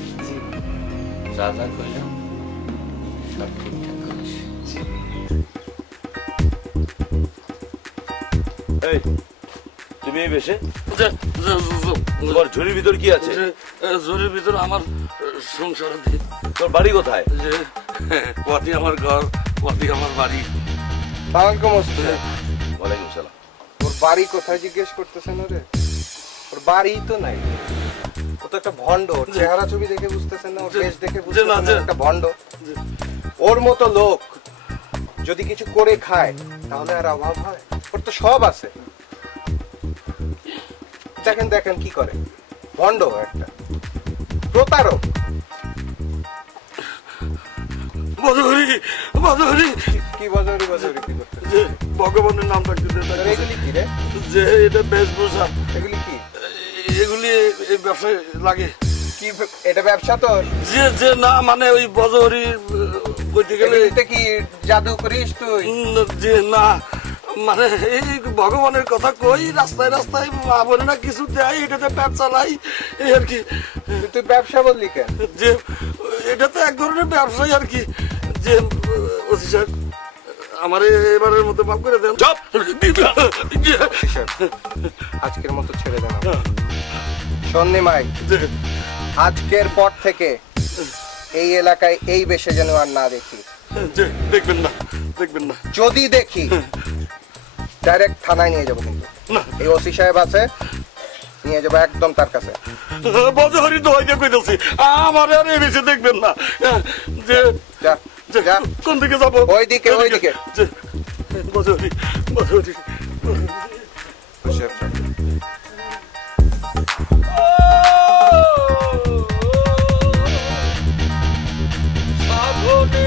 যা যা কইলাম সব ঠিকঠাক করিস। এই, তুমি এই বেশে? তোমার ঝুড়ির ভিতর কি আছে? জোরের ভিতর আমার সংসার, তোর বাড়ি কোথায়? যে কতি আমার ঘর, কতি আমার বাড়ি। সালামালাইকুম ওসি সাহেব। ওয়ালাইকুম সালাম। ওর বাড়ি কোথায় জিজ্ঞেস করতেছেন? ওরে ওর বাড়ি তো নাই, ও তো একটা ভণ্ড। ওর চেহারা ছবি দেখে বুঝতেছেন না, ওর দেশ দেখে বুঝতেছেন না, একটা ভণ্ড। ওর মতো লোক যদি কিছু করে খায় তাহলে আর অভাব হয়? ওর তো সব আছে। দেখেন দেখেন কি করে, ভণ্ড একটা, প্রতারক। বজহরি বজহরি, কি বজহরি বজহরি কি করতে? যে ভগবানের নাম রাখতে এগুলি কি রে? যে এটা বেশভূষা, এগুলি কি? এগুলি এই ব্যবসায় লাগে। কি এটা ব্যবসা তোর? যে যে না মানে ওই বজহরি কইতে গেলে এগুলিতে কি জাদু করিস তুই? যে না মানে এই ভগবানের কথা কই, রাস্তায় রাস্তায় মা বলে না কিছু দেয়, এটাতে পেট চালাই, এই আর কি। তুই ব্যবসা বললি কেন? যে এটা তো এক ধরনের ব্যবসায়ী আর কি। যে ওসি সাহেব, আমার এবারের মতো মাফ করে দেন। চুপ! ওসি সাহেব, আজকের মতো ছেড়ে দেন। সন্নি মাই, আজকের পর থেকে এই এলাকায় এই বেশে যেন আর না দেখি। দেখবেন না, দেখবেন না। যদি দেখি ডাইরেক্ট থানায় নিয়ে যাবো। কিন্তু এই ওসি সাহেব আছে, নিয়ে যাবো একদম তার কাছে। বজহরি দোহাই দিয়ে কইতেছি, আমার আর এই বেশি দেখবেন না। যে যা যা। কোন দিকে যাবো? ওইদিকে ওইদিকে। বজহরি বজহরি। ওসি সাহেব, চল। সাধনে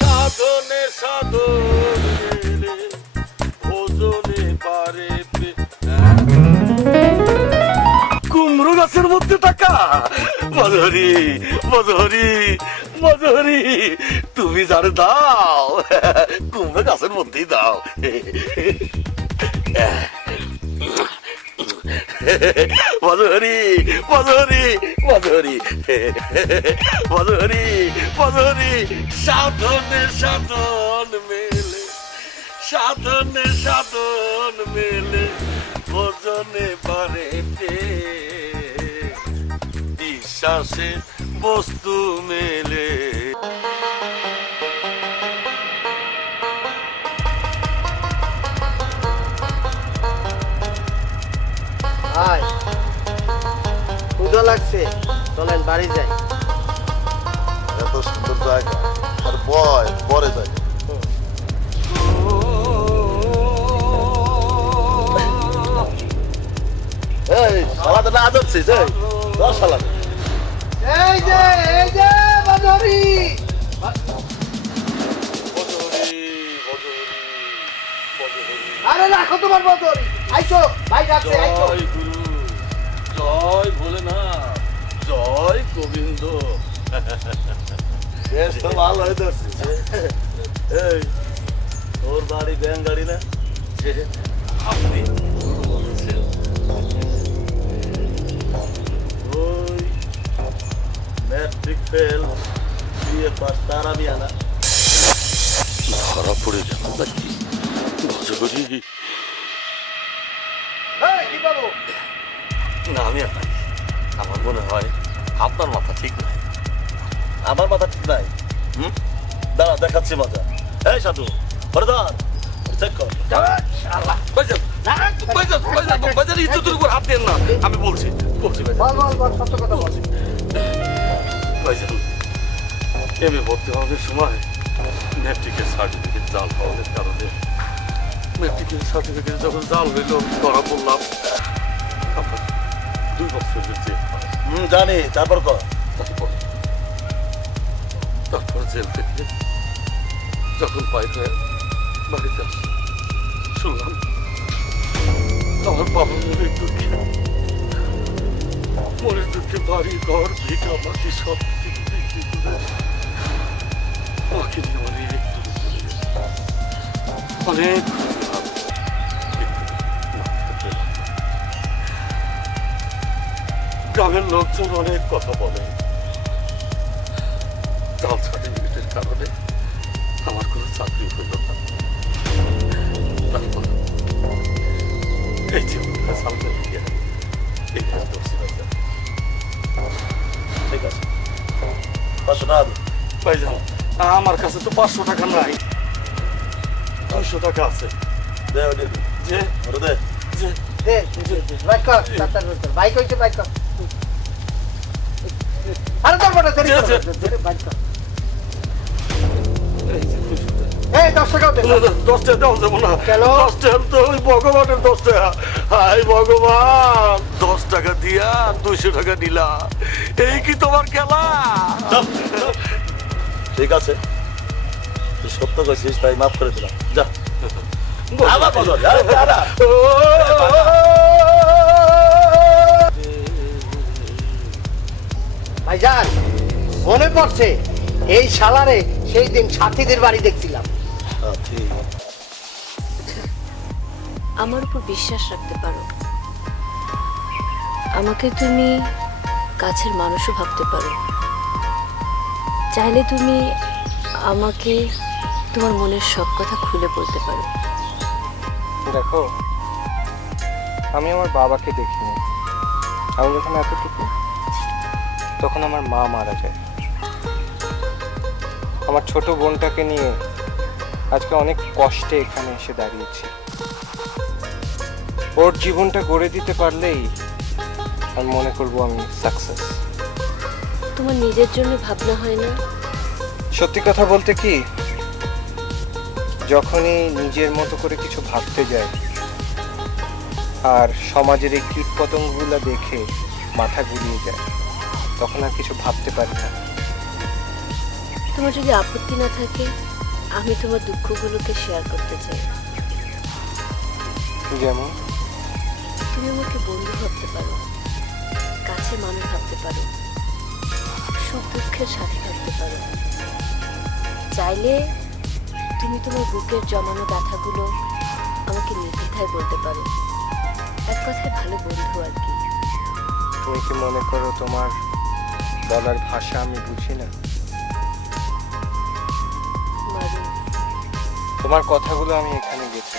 সাধনে সাধনে ভোজনে পারে কুমড়ো গাছের মধ্যে টাকা। মজহরি মজহরি মজহরি, তুমি যারে দাও কুমড়ো গাছের মধ্যেই দাও। মজহরি মজহরি মজহরি মজহরি মজহরি, সাধনে সাধন মেলে, সাধনে সাধন মেলে ভোজনে পারে বিশ্বাসে বস্তু মেলে। ভাই ক্ষুধা লাগছে, চলেন বাড়ি যাই। এত সুন্দর জায়গা, আর বয় পরে যাই। এই শালা তো না যাচ্ছিস, এই দশ শালা। এই যে বাজারি, আরে রাখো তোমার বাজারি। আইসো ভাই, রাখছে আইসো। জয় গুরু, জয় ভোলেনাথ, জয় গোবিন্দ। বেশ তো ভালো হয়ে ধরছিস। এই তোর বাড়ি ব্যাঙ্গাড়ি না? যে আপনি বলেছেন ওই ম্যাট্রিক ফেল বিএ পাস তার আমি আনা। ধরা পড়ে গেল নাকি ভজগরি? কি বাবু? না আমি আর নাই। আমার মনে হয় আপনার মাথা ঠিক নাই। আমার মাথা ঠিক নাই। দাঁড়া দেখাচ্ছি মজা। এই সাধু হরদার চেক কর। ইজ্জতের উপর হাত দেন না। আমি বলছি বলছি বল বল বল, সত্য কথা বল। ভাইজান এমএ ভর্তি হওয়ার সময় ম্যাট্রিকের সার্টিফিকেট জাল হওয়ার কারণে ম্যাট্রিকের সার্টিফিকেট যখন জাল হইল ধরা পড়লাম। আমার 2 বছরের জেল হয়। জানি, তারপর কর। তারপর জেল থেকে যখন বাইর হয়ে বাড়িতে আসি শুনলাম আমার বাবা মনের দুঃখে বাড়ি ঘর ভিটা মাটি সব কিছু বিক্রি করে আমাকে নিয়ে অনেক দূরে চলে গেছে। অনেক গ্রামের লোকজন অনেক কথা বলে। জাল সার্টিফিকেটের কারণে আমার কোনো চাকরি হইল না। তারপর এই জীবনটা সামনে গিয়ে এই কাজ করছি। ঠিক আছে 500 টাকা দিন। ভাইজান আমার কাছে তো 500 টাকা নাই, 200 টাকা আছে। দে ওটা দে। যে ওটা দে। যে দে, বাইক কর, তাড়াতাড়ি কর। বাইক হইছে, বাইক কর। আরে তোর বড় দেরি কর, দেরি বাইক কর। এই যে 200 টাকা। এই 10 টাকাও দে। 10 টাকা দেওয়া যাবো না। কেন? 10 টাকা তো ওই ভগবানের 10 টাকা। হাই ভগবান, 10 টাকা দিয়া 200 টাকা নিলা, এই কি তোমার খেলা? ঠিক আছে, তুই সত্য কইছিস তাই মাফ করে দিলাম। যা আবার বল। ভাইজান মনে পড়ছে এই শালারে সেই দিন সাথীদের বাড়ি দেখছিলাম। আমার উপর বিশ্বাস রাখতে পারো। আমাকে তুমি কাছের মানুষও ভাবতে পারো। চাইলে তুমি আমাকে তোমার মনের সব কথা খুলে বলতে পারো। দেখো, আমি আমার বাবাকে দেখিনি। আমি যখন এতটুকু, তখন আমার মা মারা যায়। আমার ছোট বোনটাকে নিয়ে আজকে অনেক কষ্টে এখানে এসে দাঁড়িয়েছি। ওর জীবনটা গড়ে দিতে পারলেই আমি মনে করব আমি সাকসেস। তোমার নিজের জন্য ভাবনা হয় না? সত্যি কথা বলতে কি, যখনই নিজের মতো করে কিছু ভাবতে যাই আর সমাজের এই কীট পতঙ্গগুলো দেখে মাথা ঘুরিয়ে যায়, তখন আর কিছু ভাবতে পারি না। তোমার যদি আপত্তি না থাকে, আমি তোমার দুঃখগুলোকে শেয়ার করতে চাই। যেমন তুমি আমাকে বন্ধু ভাবতে পারো, কাছে মানুষ ভাবতে পারো, সুখ দুঃখের সাথে ভাবতে পারো। চাইলে তুমি তোমার বুকের জমানো ব্যথাগুলো আমাকে নির্দ্বিধায় বলতে পারো। এক কথায় ভালো বন্ধু আর কি। তুমি কি মনে করো তোমার বলার ভাষা আমি বুঝি না? মারু, তোমার কথাগুলো আমি এখানে গেছি।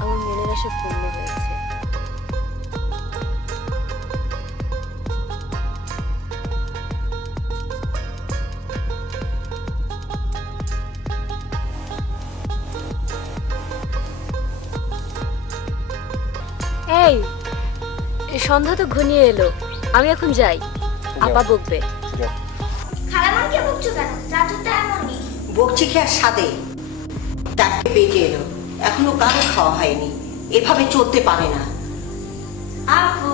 আমার মনের আশা পূর্ণ হয়েছে। এই সন্ধ্যা তো ঘনিয়ে এলো, আমি এখন যাই। আপা বকবে। খালামনকে বকছো কেন? চাচু তো এমনই। বকছি কি আর সাদে? ডাক্তার বেঁচে এলো, এখনো কারো খাওয়া হয়নি, এভাবে চলতে পারে না। আপু,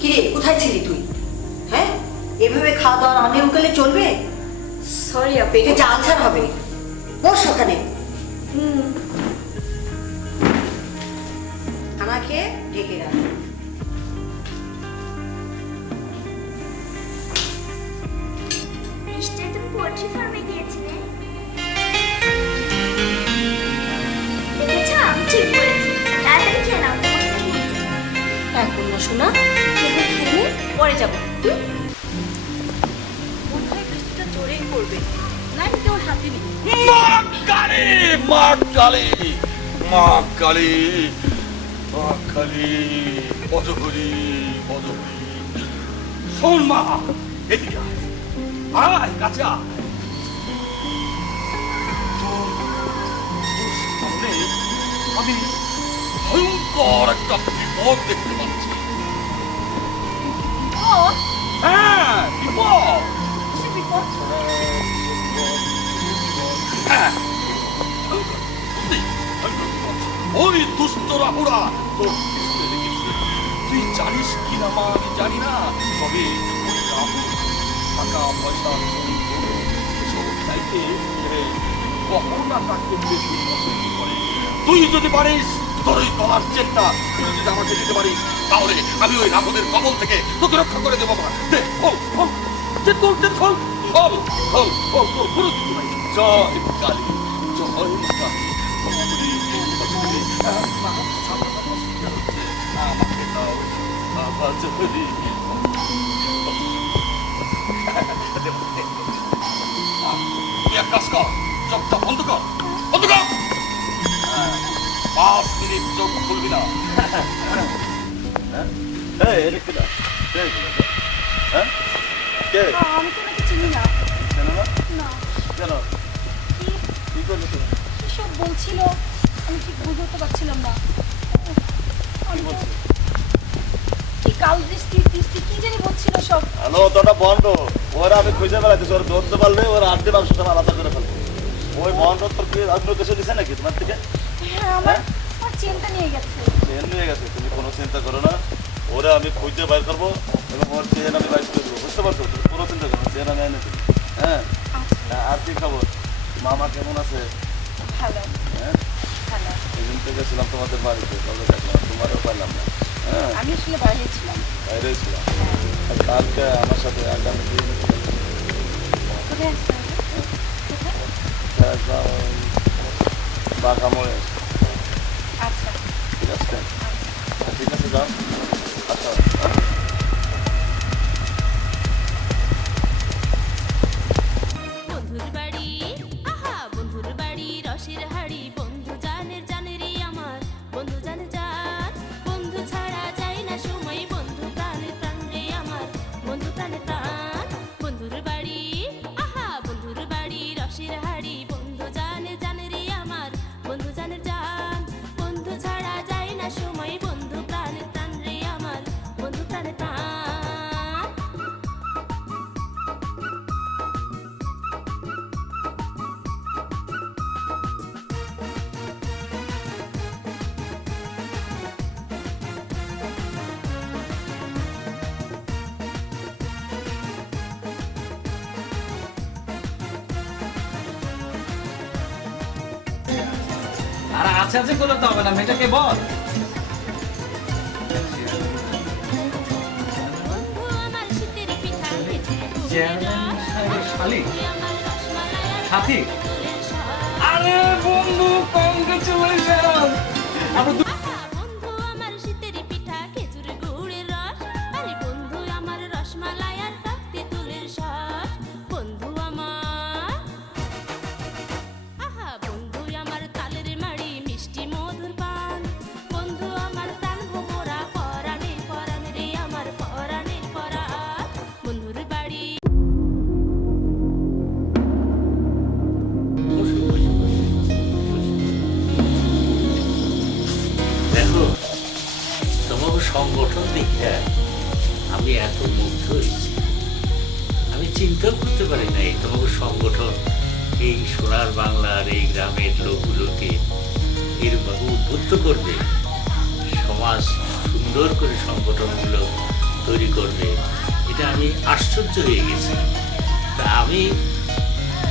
কিরে কোথায় ছিলি তুই? হ্যাঁ, এভাবে খাওয়া দাওয়ার অনিয়ম করলে চলবে? সরি আপা, পেটে যে আলসার হবে। বস ওখানে। খানা খেয়ে ঢেকে রাখ। নিশ্চয়ই তুমি পোল্ট্রি ফার্মে গিয়েছিলে। শোনা খেলে খেলে পরে যাবো। মনে হয় বৃষ্টিটা জোরেই পড়বে, না কেউ হাতে নেই। মা কালী, মা কালী, মা কালী, মা কালী, অজগরি, অজগরি। শোন মা, এদিকে আয়, আয় কাছে আয়। সামনে আমি ভয়ঙ্কর একটা বিপদ দেখতে পাচ্ছি। হ্যাঁ, বিপদ। হ্যাঁ, ওই দুষ্ট রাহুরা তোর পিছনে লেগেছে। তুই জানিস কি না মা, আমি জানি না, তবে ওই রাহু টাকা পয়সা এসব চাইতে কখন না তাকে বেশি পছন্দ করে। তুই যদি পারিস তোর ওই গলার চেনটা তুই যদি আমাকে দিতে পারিস, তাহলে আমি ওই রাহুদের কবল থেকে তোকে রক্ষা করে দেবো। মা দে, খোল খোল, চেন খোল, চেন খোল, খোল খোল খোল, তোর কোনো কিছু নাই। জয় কালী, জয় কালী। আমাকে দাও বাবা, জয়। তুই এক কাজ কর, চোখটা বন্ধ কর, বন্ধ কর। 5 মিনিট চোখ খুলবি না। এই এটা কি না? হ্যাঁ কে? আমি তো নাকি চিনি না। কেন না? না, কেন? কি করলি তুমি? কি সব বলছিল আমি ঠিক বুঝতে পারছিলাম না। আমি তো- কি কাল দৃষ্টি দৃষ্টি কি জানি বলছিল সব। হ্যালো, তোটা বন্ধ। ওরা আমি খুঁজে বেড়াইতেছি, ওরা ধরতে পারলে ওরা আড্ডি মাংসটা আলাদা করে ফেলবো। ওই বন্ধ তোর কি অন্য কিছু দিছে নাকি তোমার থেকে? হ্যাঁ, আমার চেনটা নিয়ে গেছে। চেন নিয়ে গেছে, তুমি কোনো চিন্তা করো না। ওরা আমি খুঁজে বাইর করবো এবং ওর চেন আমি বাইর করে দেবো, বুঝতে পারছো? তুমি কোনো চিন্তা করো না, চেন আমি এনে দেবো। হ্যাঁ, আর কি খবর? মামা কেমন আছে? ভালো হ্যাঁ, ভালো। সেদিন থেকে গেছিলাম তোমাদের বাড়িতে, তবে দেখলাম তোমারও পাইলাম না। হ্যাঁ, আমি আসলে বাইরে ছিলাম। বাইরে ছিলাম। আর কালকে আমার সাথে আগামী দিন কোথায় আসতে হবে? একদম বাঘা মোড়ে। আচ্ছা, ঠিক আছে, ঠিক আছে, যাও। আচ্ছা, বন্ধুর বাড়ি, আহা বন্ধুর বাড়ি, রসের হাড়ি, বন্ধু জানের জানেরই আমার, বন্ধু জানে জান, বন্ধু ছাড়া যায় না সময়, বন্ধু প্রাণের প্রাণ রে আমার, বন্ধু প্রাণের প্রাণ। বন্ধুর বাড়ি, আহা বন্ধুর বাড়ি, রসের হাড়ি, বন্ধু জানের জানেরই আমার, বন্ধু জানের জান, বন্ধু ছাড়া যায় না সময়, বন্ধু প্রাণের প্রাণ রে আমার, বন্ধু প্রাণের প্রাণ। আর আছে আছে করলে তো হবে না, মেয়েটাকে বল। বন্ধু আমার শীতের পিঠা খেতে চেয়ারম্যান সাহেবের শালি আমার রসমালাই সাথী। ফুলের স্বাদ। আরে বন্ধু, কংগ্রেচুলেশন। আমরা আহা, বন্ধু আমার শীতের পিঠা খেজুর গুড়ের রস, আরে বন্ধু আমার রসমালাই আর টক তেঁতুলের শ্বাস। বন্ধু আমার, আহা বন্ধু আমার তালের মাড়ি, মিষ্টি মধুর পান, বন্ধু আমার প্রাণ ভোমরা, পরাণের পরাণ রে আমার, পরাণের পরাণ। বন্ধুর বাড়ি। দেখো, তোমার সংগঠন দেখে আমি এত মুগ্ধ হয়েছি। আমি চিন্তা করতে পারি না এই তোমার সংগঠন এই সোনার বাংলার এই গ্রামের লোকগুলোকে এরকমভাবে উদ্বুদ্ধ করবে, সমাজ সুন্দর করে সংগঠনগুলো তৈরি করবে। এটা আমি আশ্চর্য হয়ে গেছি। তা আমি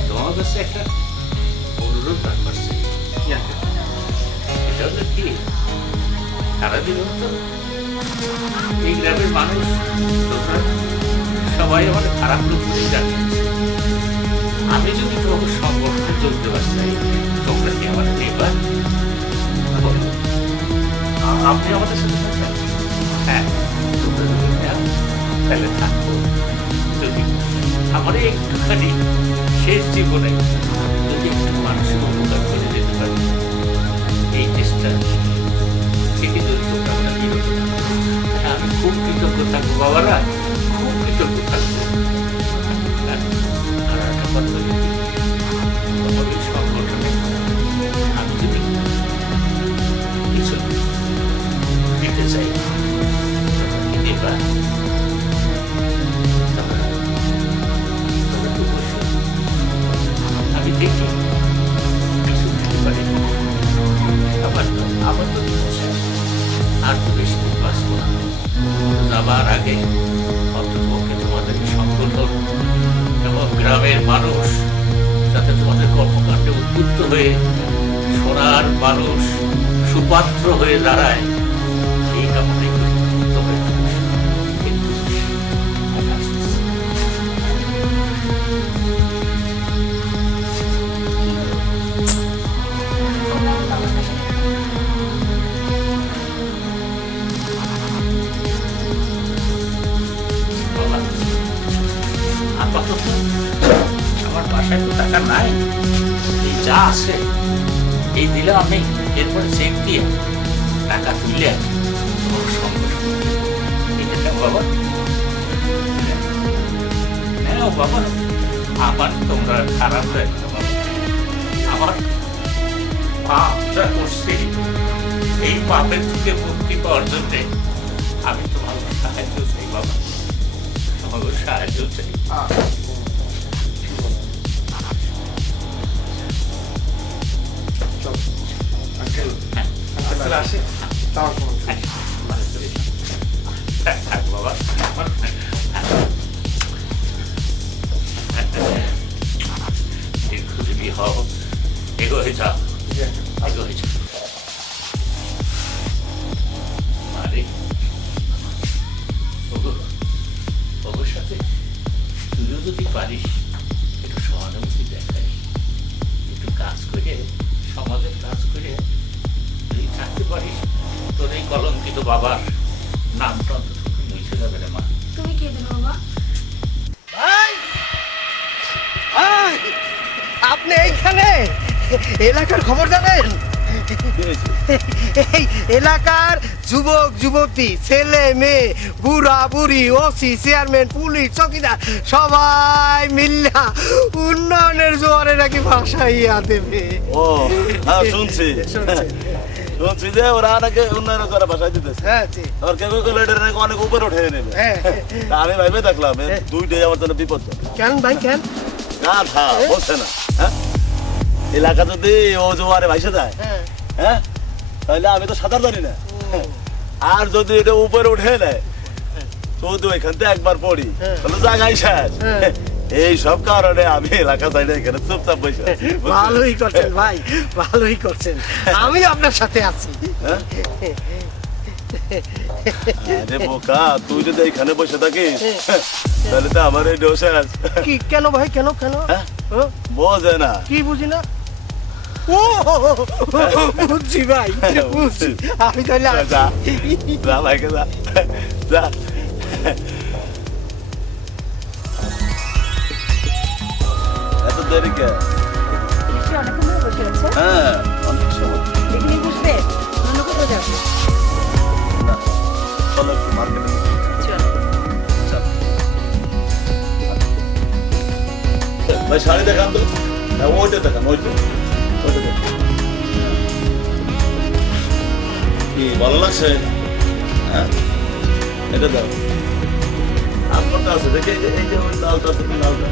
তোমার কাছে একটা অনুরোধ রাখবার চাই। এটা হলো কি, সারাদিন তো এই গ্রামের মানুষ তোমরা সবাই আমার খারাপ লোক বলে জানিয়েছে। আমি যদি তোমাকে সংগঠনে চলতে পারছি, তোমরা কি আমার নেবা? আপনি আমাদের সাথে থাকবেন? হ্যাঁ, তাহলে থাকবো। যদি আমার একটুখানি শেষ জীবনে যদি একটু মানুষের উপকার করে যেতে পারি, এই চেষ্টা থেকে যদি তোমরা আমরা বিরত থাকো, আমি খুব কৃতজ্ঞ থাকবো বাবারা, খুব কৃতজ্ঞ থাকবো। আর একটা কথা বলি, তোমাদের সংগঠনে আমি যদি কিছু দিতে চাই, এবার আমি দেখি কিছু দিতে পারি। আবার তো আর তো বেশি দিন বাঁচবো না। যাবার আগে অন্ততপক্ষে তোমাদের সংগঠন এবং গ্রামের মানুষ যাতে তোমাদের কর্মকাণ্ডে উদ্বুদ্ধ হয়ে সোনার মানুষ সুপাত্র হয়ে দাঁড়ায়, এই কামনাই করি। তোমরা একটু বসো। আমি আসতেছি। বাবা, আপাতত আমার বাসায় তো টাকা নাই, এই যা আছে এই দিলে আমি এরপরে চেক দিয়ে টাকা তুলে তোমার সংগঠন এটা নাও বাবা, নাও বাবা। আমার তোমরা খারাপ হয় না বাবা, আমার পাপ যা করছি এই পাপের থেকে মুক্তি পাওয়ার জন্যে আমি তোমার সাহায্য চাই বাবা, তোমার সাহায্য চাই। আসে তাও কোনো থাক বাবা, দীর্ঘজীবী হও, এগোয় যাও, এগোয় যাও। আরে ওর সাথে তুইও যদি পারিস একটু সহানুভূতি দেখাই, একটু কাজ করে সমাজের কাজ করে তুই থাকতে পারিস, তোর এই কলঙ্কিত বাবার নামটা অন্তত মুছে যাবে রে মা। তুমি কে দেবে বাবা? আপনি এইখানে এলাকার খবর জানেন? এই এলাকার যুবক যুবতী, ছেলে মেয়ে, বুড়া বুড়ি, ওসি, চেয়ারম্যান, পুলিশ, চকিদার সবাই মিল্লা উন্নয়নের জোয়ারে নাকি ভাসাইয়া দেবে। ও হ্যাঁ, শুনছি শুনছি যে ওরা নাকি উন্নয়ন করে বাসায় দিতেছে। হ্যাঁ, আর কেউ কেউ এটা নাকি অনেক উপরে উঠে নেবে। তা আমি ভাইবে দেখলাম দুইটাই আমার জন্য বিপদ। কেন ভাই কেন? না থা বলছে না, হ্যাঁ এলাকা যদি ও জোয়ারে ভাইসে যায়, হ্যাঁ তাহলে আমি তো সাঁতার জানি না। আর যদি এটা উপরে উঠে নেয় শুধু এখান থেকে একবার পড়ি তাহলে জায়গায় শেষ। এই সব কারণে আমি এলাকা চাই না, এখানে চুপচাপ বসে আছি। ভালোই করছেন ভাই, ভালোই করছেন, আমি আপনার সাথে আছি। আরে বোকা, তুই যদি এখানে বসে থাকিস তাহলে তো আমার এই ডোসে আছে। কি কেন ভাই, কেন কেন বোঝে না? কি বুঝি না? ও বুঝছি ভাই, বুঝছি। আমি তাহলে যা যা ভাইকে যা যা। এত দেরি কে? হ্যাঁ অনেক সময়। না, চলো একটু মার্কেটে। ভাই শাড়ি দেখান তো। হ্যাঁ ওইটা দেখান, ওইটা ওইটা দেখান। কি ভালো লাগছে? হ্যাঁ এটা দাও। আপনারটা আছে দেখে, এই যে ওই লালটা আছে, লালটা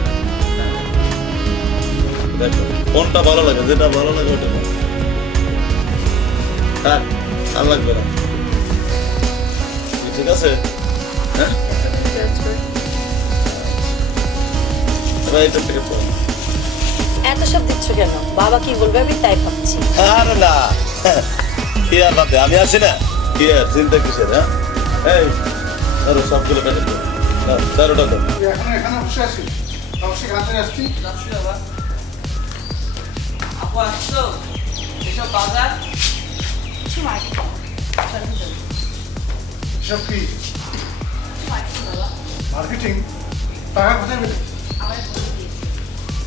দেখো কোনটা ভালো লাগে, যেটা ভালো লাগে ওটা নাও। হ্যাঁ আর লাগবে না, ঠিক আছে? হ্যাঁ এবার এটা থেকে পড়ো। এত সব দিচ্ছ কেন? বাবা কি বলবে আমি তাই ভাবছি। আরে না, কি আর ভাববে, আমি আছি না, কি আর চিন্তা কিসের? হ্যাঁ এই ধরো সবগুলো প্যাকেট করো, তেরোটা দাও। এখন এখানে বসে আছি, অবশ্যই হাতে আসছি। আপু আসছো? এসব বাজার সব কি মার্কেটিং টাকা কোথায় পেলে?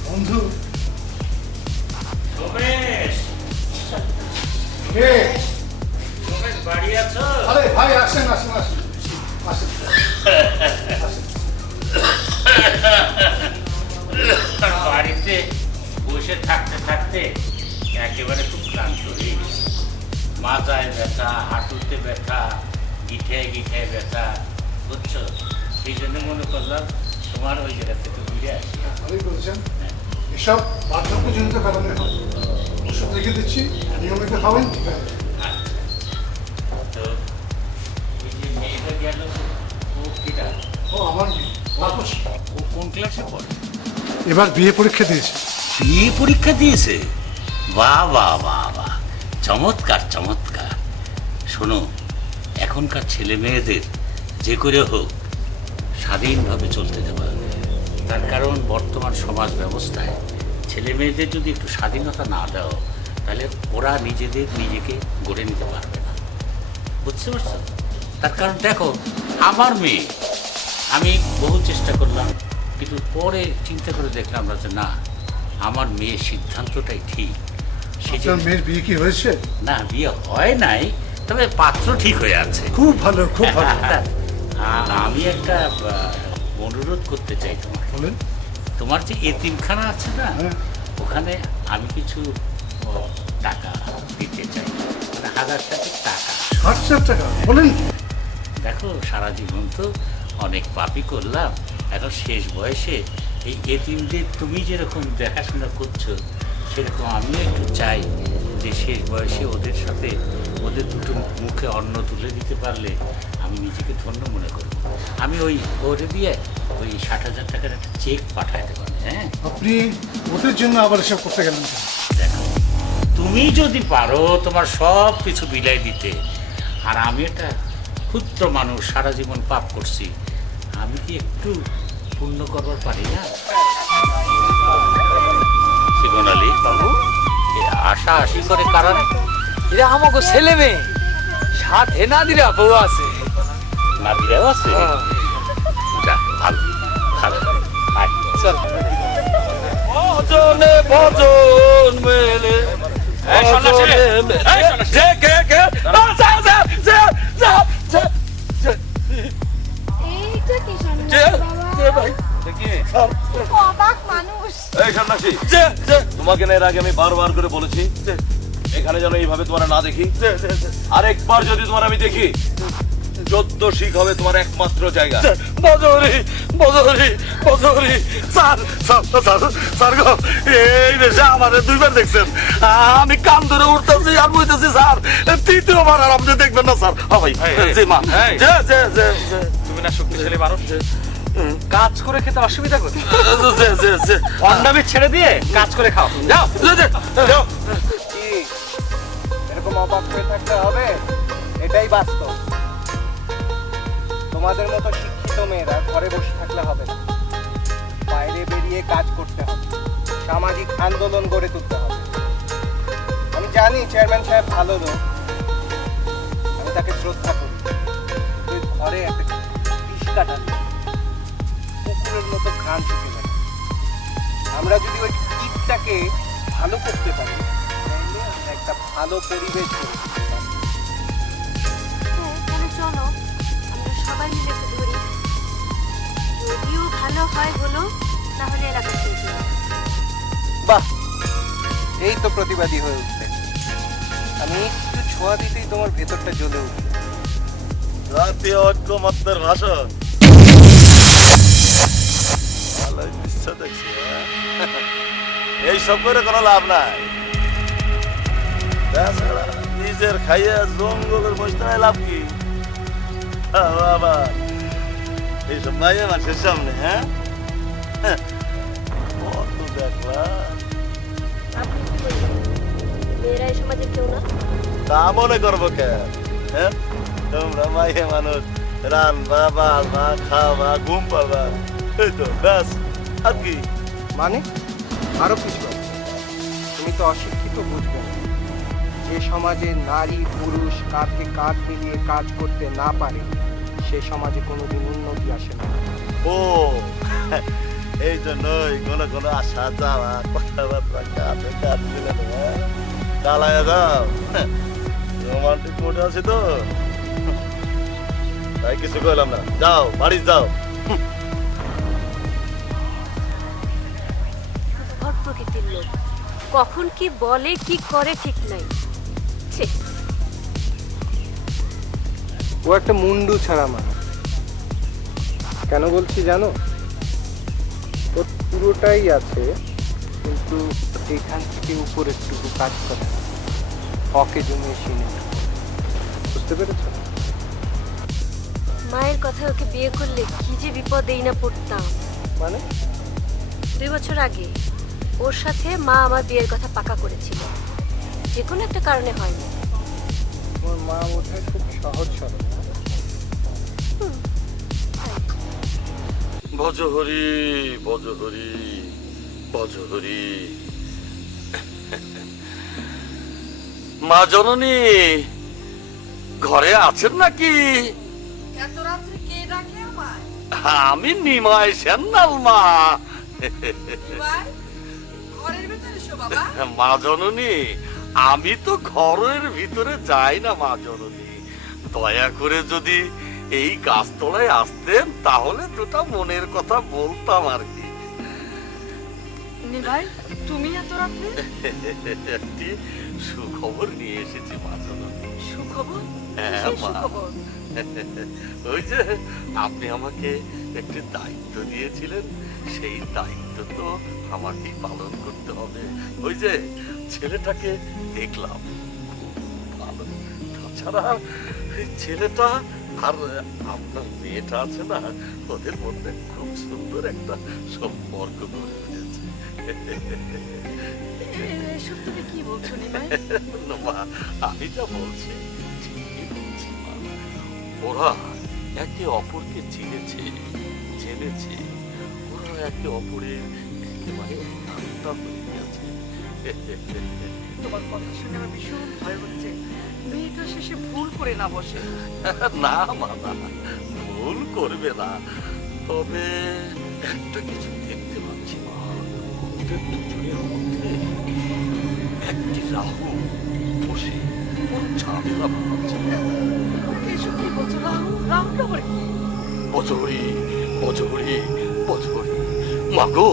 বন্ধু রমেশ, কে? রমেশ বাড়ি আছো? আরে ভাই আসেন আসেন আসেন আসেন বাড়িতে বসে থাকতে থাকতে একেবারে খুব ক্লান্ত হয়ে গেছি। মাথায় ব্যথা, হাঁটুতে ব্যথা, গিঠে গিঠে ব্যথা, বুঝছো? সেই জন্য মনে করলাম তোমার ওই জায়গা থেকে ঘুরে আসি। ভালোই করেছেন। এসব বার্ধক্যজনিত কারণে হয়। ওষুধ লিখে দিচ্ছি, নিয়মিত খাবেন, ঠিক আছে? তো এই যে মেয়েটা গেল, ও কিটা? ও আমার মেয়ে, তাপস। ও কোন ক্লাসে পড়ে? এবার বিয়ে পরীক্ষা দিয়েছে। বিয়ে পরীক্ষা দিয়েছে? বাহ বাহ বাহ বাহ, চমৎকার চমৎকার। শোনো, এখনকার ছেলে মেয়েদের যে করে হোক স্বাধীনভাবে চলতে দেওয়া, তার কারণ বর্তমান সমাজ ব্যবস্থায় ছেলে মেয়েদের যদি একটু স্বাধীনতা না দাও, তাহলে ওরা নিজেকে গড়ে নিতে পারবে না, বুঝতে পারছো? তার কারণ দেখো, আমার মেয়ে, আমি বহু চেষ্টা করলাম, কিন্তু পরে চিন্তা করে দেখলাম না যে না, আমার মেয়ের সিদ্ধান্তটাই ঠিক। আপনার মেয়ের বিয়ে কি হয়েছে? না, বিয়ে হয় নাই, তবে পাত্র ঠিক হয়ে আছে। খুব ভালো, খুব ভালো। আমি একটা অনুরোধ করতে চাই তোমাকে। বলেন। তোমার যে এতিমখানা আছে না, ওখানে আমি কিছু টাকা দিতে চাই, মানে 1000 টাকা। 60,000 টাকা? বলেন। দেখো, সারা জীবন তো অনেক পাপই করলাম, এখন শেষ বয়সে এই এতিমদের তুমি যেরকম দেখাশোনা করছো, সেরকম আমিও একটু চাই যে শেষ বয়সে ওদের সাথে ওদের দুটো মুখে অন্ন তুলে দিতে পারলে আমি নিজেকে ধন্য মনে করব। আমি ওই ওরে দিয়ে ওই 60,000 টাকার একটা চেক পাঠাতে পারি। হ্যাঁ, আপনি ওদের জন্য আবার এসব করতে গেলেন কেন? দেখো, তুমি যদি পারো তোমার সব কিছু বিলাই দিতে, আর আমি একটা ক্ষুদ্র মানুষ, সারা জীবন পাপ করছি, আমি কি একটু পূর্ণ করবার পারি না? জীবন আলী বাবু, আশা আশি করে কারণ এরা আমাকে ছেলে মেয়ে সাথে না দিলে বউ আছে, না দিলেও আছে। যাক, ভালো ভালো, আয় চল। ভজনে ভজন মেলে এই সন্ন্যাসী, এই সন্ন্যাসী। যে কে কে যা যা যা যা যা এইটা কি যে বাবা? ভাই অবাক মানুষ। এই সন্ন্যাসী, যে যে তোমাকে না এর আগে আমি বারবার করে বলেছি এখানে যেন এইভাবে তোমার না দেখি। আরেকবার যদি তোমার আমি দেখি, 14 শিখ হবে তোমার একমাত্র জায়গা। বজরি বজরি বজরি স্যার স্যার স্যার স্যার গো, এই দেশে আমারে দুইবার দেখছেন, আমি কান ধরে উঠতেছি আর বইতেছি স্যার, তৃতীয়বার আর আপনি দেখবেন না স্যার। হ্যাঁ ভাই, জি মা, যে যে যে যে তুমি না শক্তিশালী মানুষ, কাজ করে খেতে অসুবিধা করছে, যে যে যে অন্নামি ছেড়ে দিয়ে কাজ করে খাও, যাও। যাও। কি এরকম অবাক হয়ে থাকতে হবে? এটাই বাস্তব। তোমাদের মতো শিক্ষিত মেয়েরা ঘরে বসে থাকলে হবে না, বাইরে বেরিয়ে কাজ করতে হবে, সামাজিক আন্দোলন গড়ে তুলতে হবে। আমি জানি চেয়ারম্যান সাহেব ভালো লোক, আমি তাকে শ্রদ্ধা করি, তুই ঘরে একটা বিষ কাটা কুকুরের মতো ঘ্রাণ শুকে যায়। আমরা যদি ওই কীটটাকে ভালো করতে পারি, তাহলে আমরা একটা ভালো পরিবেশ গড়ে তুলতে পারি। তাহলে চলো আমরা সবাই মিলে একটু ধরি, যদিও ভালো হয় হলো, না হলে এলাকা ছেড়ে চলে যাবো। বাহ, এই তো প্রতিবাদী হয়ে উঠবে। আমি একটু ছোঁয়া দিতেই তোমার ভেতরটা জ্বলে উঠবে। জাতীয় ঐক্যমত্যের ভাষণ ভালোই মিশছে দেখছি, এইসব করে কোনো লাভ নাই। তাছাড়া নিজের খাইয়া জঙ্গলের বসতে লাভ কি? বাবা, এইসব মাইয়া মানুষের সামনে, হ্যাঁ কত দেখলাম। আপনি কি বলবেন? মেয়েরা এই সমাজে কেউ না? তা মনে করবো কেন? হ্যাঁ, তোমরা মাইয়ে মানুষ, রানবা বাড়বা খাওয়া ঘুম পাবা, এই তো ব্যাস, আর কি? মানে আরো কিছু আছে। তুমি তো অশিক্ষিত, বুঝবে না। যে সমাজে নারী পুরুষ কাঁধে কাঁধ মিলিয়ে কাজ করতে না পারে, সে সমাজে কোনোদিন উন্নতি আসে না। ও এই জন্যই কোন কোন আসা যাওয়া কথাবার্তা কাছে কাজ দিলে চালায় যাও। রোমান্টিক মোড আছে তো, তাই কিছু কইলাম না। যাও বাড়ি যাও। ঘর প্রকৃতির লোক, কখন কি বলে কি করে ঠিক নাই। ছি, ও একটা মুন্ডু ছাড়া মানুষ। কেন বলছি জানো? ওর পুরোটাই আছে, কিন্তু এখান থেকে উপরেরটুকু কাজ করে না। হকে জমিয়ে সিনে, বুঝতে পেরেছ? মায়ের কথায় ওকে বিয়ে করলে কি যে বিপদেই না পড়তাম। মানে 2 বছর আগে ওর সাথে মা আমার বিয়ের কথা পাকা করেছিল, যে কোনো একটা কারণে হয়নি। তোমার মা বোধহয় খুব সহজ সরল। ভজহরি ভজহরি ভজহরি। মা জননী ঘরে আছেন নাকি? এত রাত্রে কে ডাকে আমায়? আমি নিমাই সেন্নাল মা। ঘরের ভিতরে এসো বাবা। মা জননী আমি তো ঘরের ভিতরে যাই না মা জননী। দয়া করে যদি এই গাছতলায় আসতেন তাহলে দুটা মনের কথা বলতাম আর কি। নিভাই, তুমি এত রাত্রে? একটি সুখবর নিয়ে এসেছি মা জননী। সুখবর? হ্যাঁ কিসের মা। সুখবর? ওই যে আপনি আমাকে একটি দায়িত্ব দিয়েছিলেন, সেই দায়িত্ব তো আমাকেই পালন করতে হবে। ওই যে ছেলেটাকে দেখলাম, খুব ভালো। তাছাড়া এই ছেলেটা আর আপনার মেয়েটা আছে না, ওদের মধ্যে খুব সুন্দর একটা সম্পর্ক গড়ে উঠেছে। এসব তুমি কি বলছো নিমাই? না মা, আমি যা বলছি ঠিকই বলছি মা। ওরা একে অপরকে চিনেছে, জেনেছে। ওরা একে অপরের একেবারে আত্মা হয়ে গেছে। তোমার কথা শুনে আমার ভীষণ ভয় হচ্ছে। মেয়েটা শেষে ভুল করে না বসে। না মা, না, ভুল করবে না। তবে একটা কিছু দেখতে পাচ্ছি মা, ওদের দুজনের মধ্যে একটি রাহু বসে কোন ঝামেলা বানাচ্ছে। এসব কি বলছো? রাহুল আবার কি? বজহরি বজহরি বজহরি। মাগো,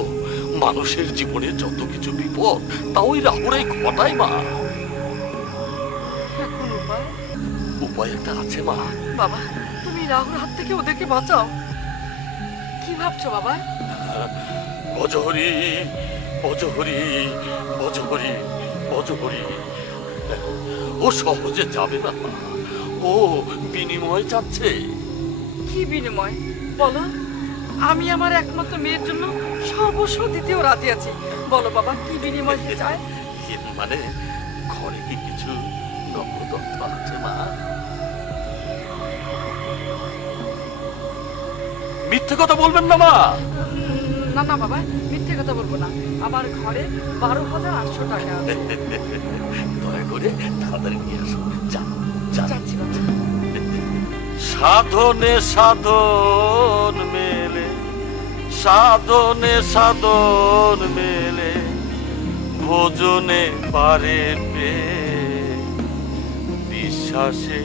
মানুষের জীবনে যত কিছু বিপদ তা ওই রাহুরাই ঘটায় মা। এখন উপায়? উপায় একটা আছে মা। বাবা, তুমি রাহুর হাত থেকে ওদেরকে বাঁচাও। কি ভাবছো বাবা? বজহরি বজহরি বজহরি বজহরি। ও সহজে যাবে না মা, ও বিনিময় চাচ্ছে। কি বিনিময় বলো? আমি আমার একমাত্র মেয়ের জন্য সর্বস্ব দিতেও রাজি আছি। বলো বাবা, কি বিনিময় দিতে চায়? মানে ঘরে কি কিছু নগদ অর্থ আছে মা? মিথ্যে কথা বলবেন না মা। না না বাবা, মিথ্যে কথা বলবো না। আমার ঘরে 12,800 টাকা আছে। দয়া করে তাড়াতাড়ি নিয়ে আসো। যাচ্ছি বাবা। সাধনে সাধন মেলে, সাধনে সাধন মেলে, ভোজনে পারে পে, বিশ্বাসে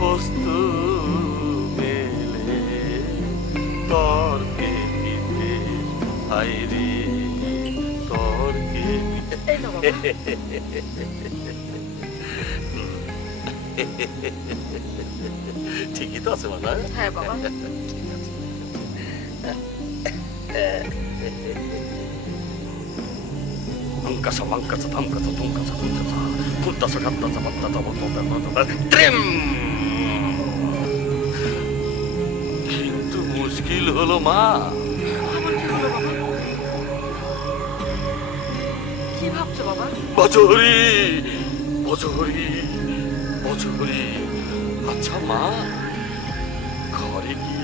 বস্তু মেলে, তর্কে পিঠে আইরে, তর্কে। এই নাও বাবা। ঠিকই তো আছে মানে? হ্যাঁ বাবা। অঙ্কাসা মাঙ্কাসা ধামকাসা ধুমকাসা ধুমকাসা ফুটতাসা কাটতাসা বাত্তাসা বাত্তাসা ট্রেম। কিন্তু মুশকিল হলো মা। আমার কি হলো বাবা? কি ভাবছো বাবা? বজহরি বজহরি বজহরি। আচ্ছা মা, ঘরে কি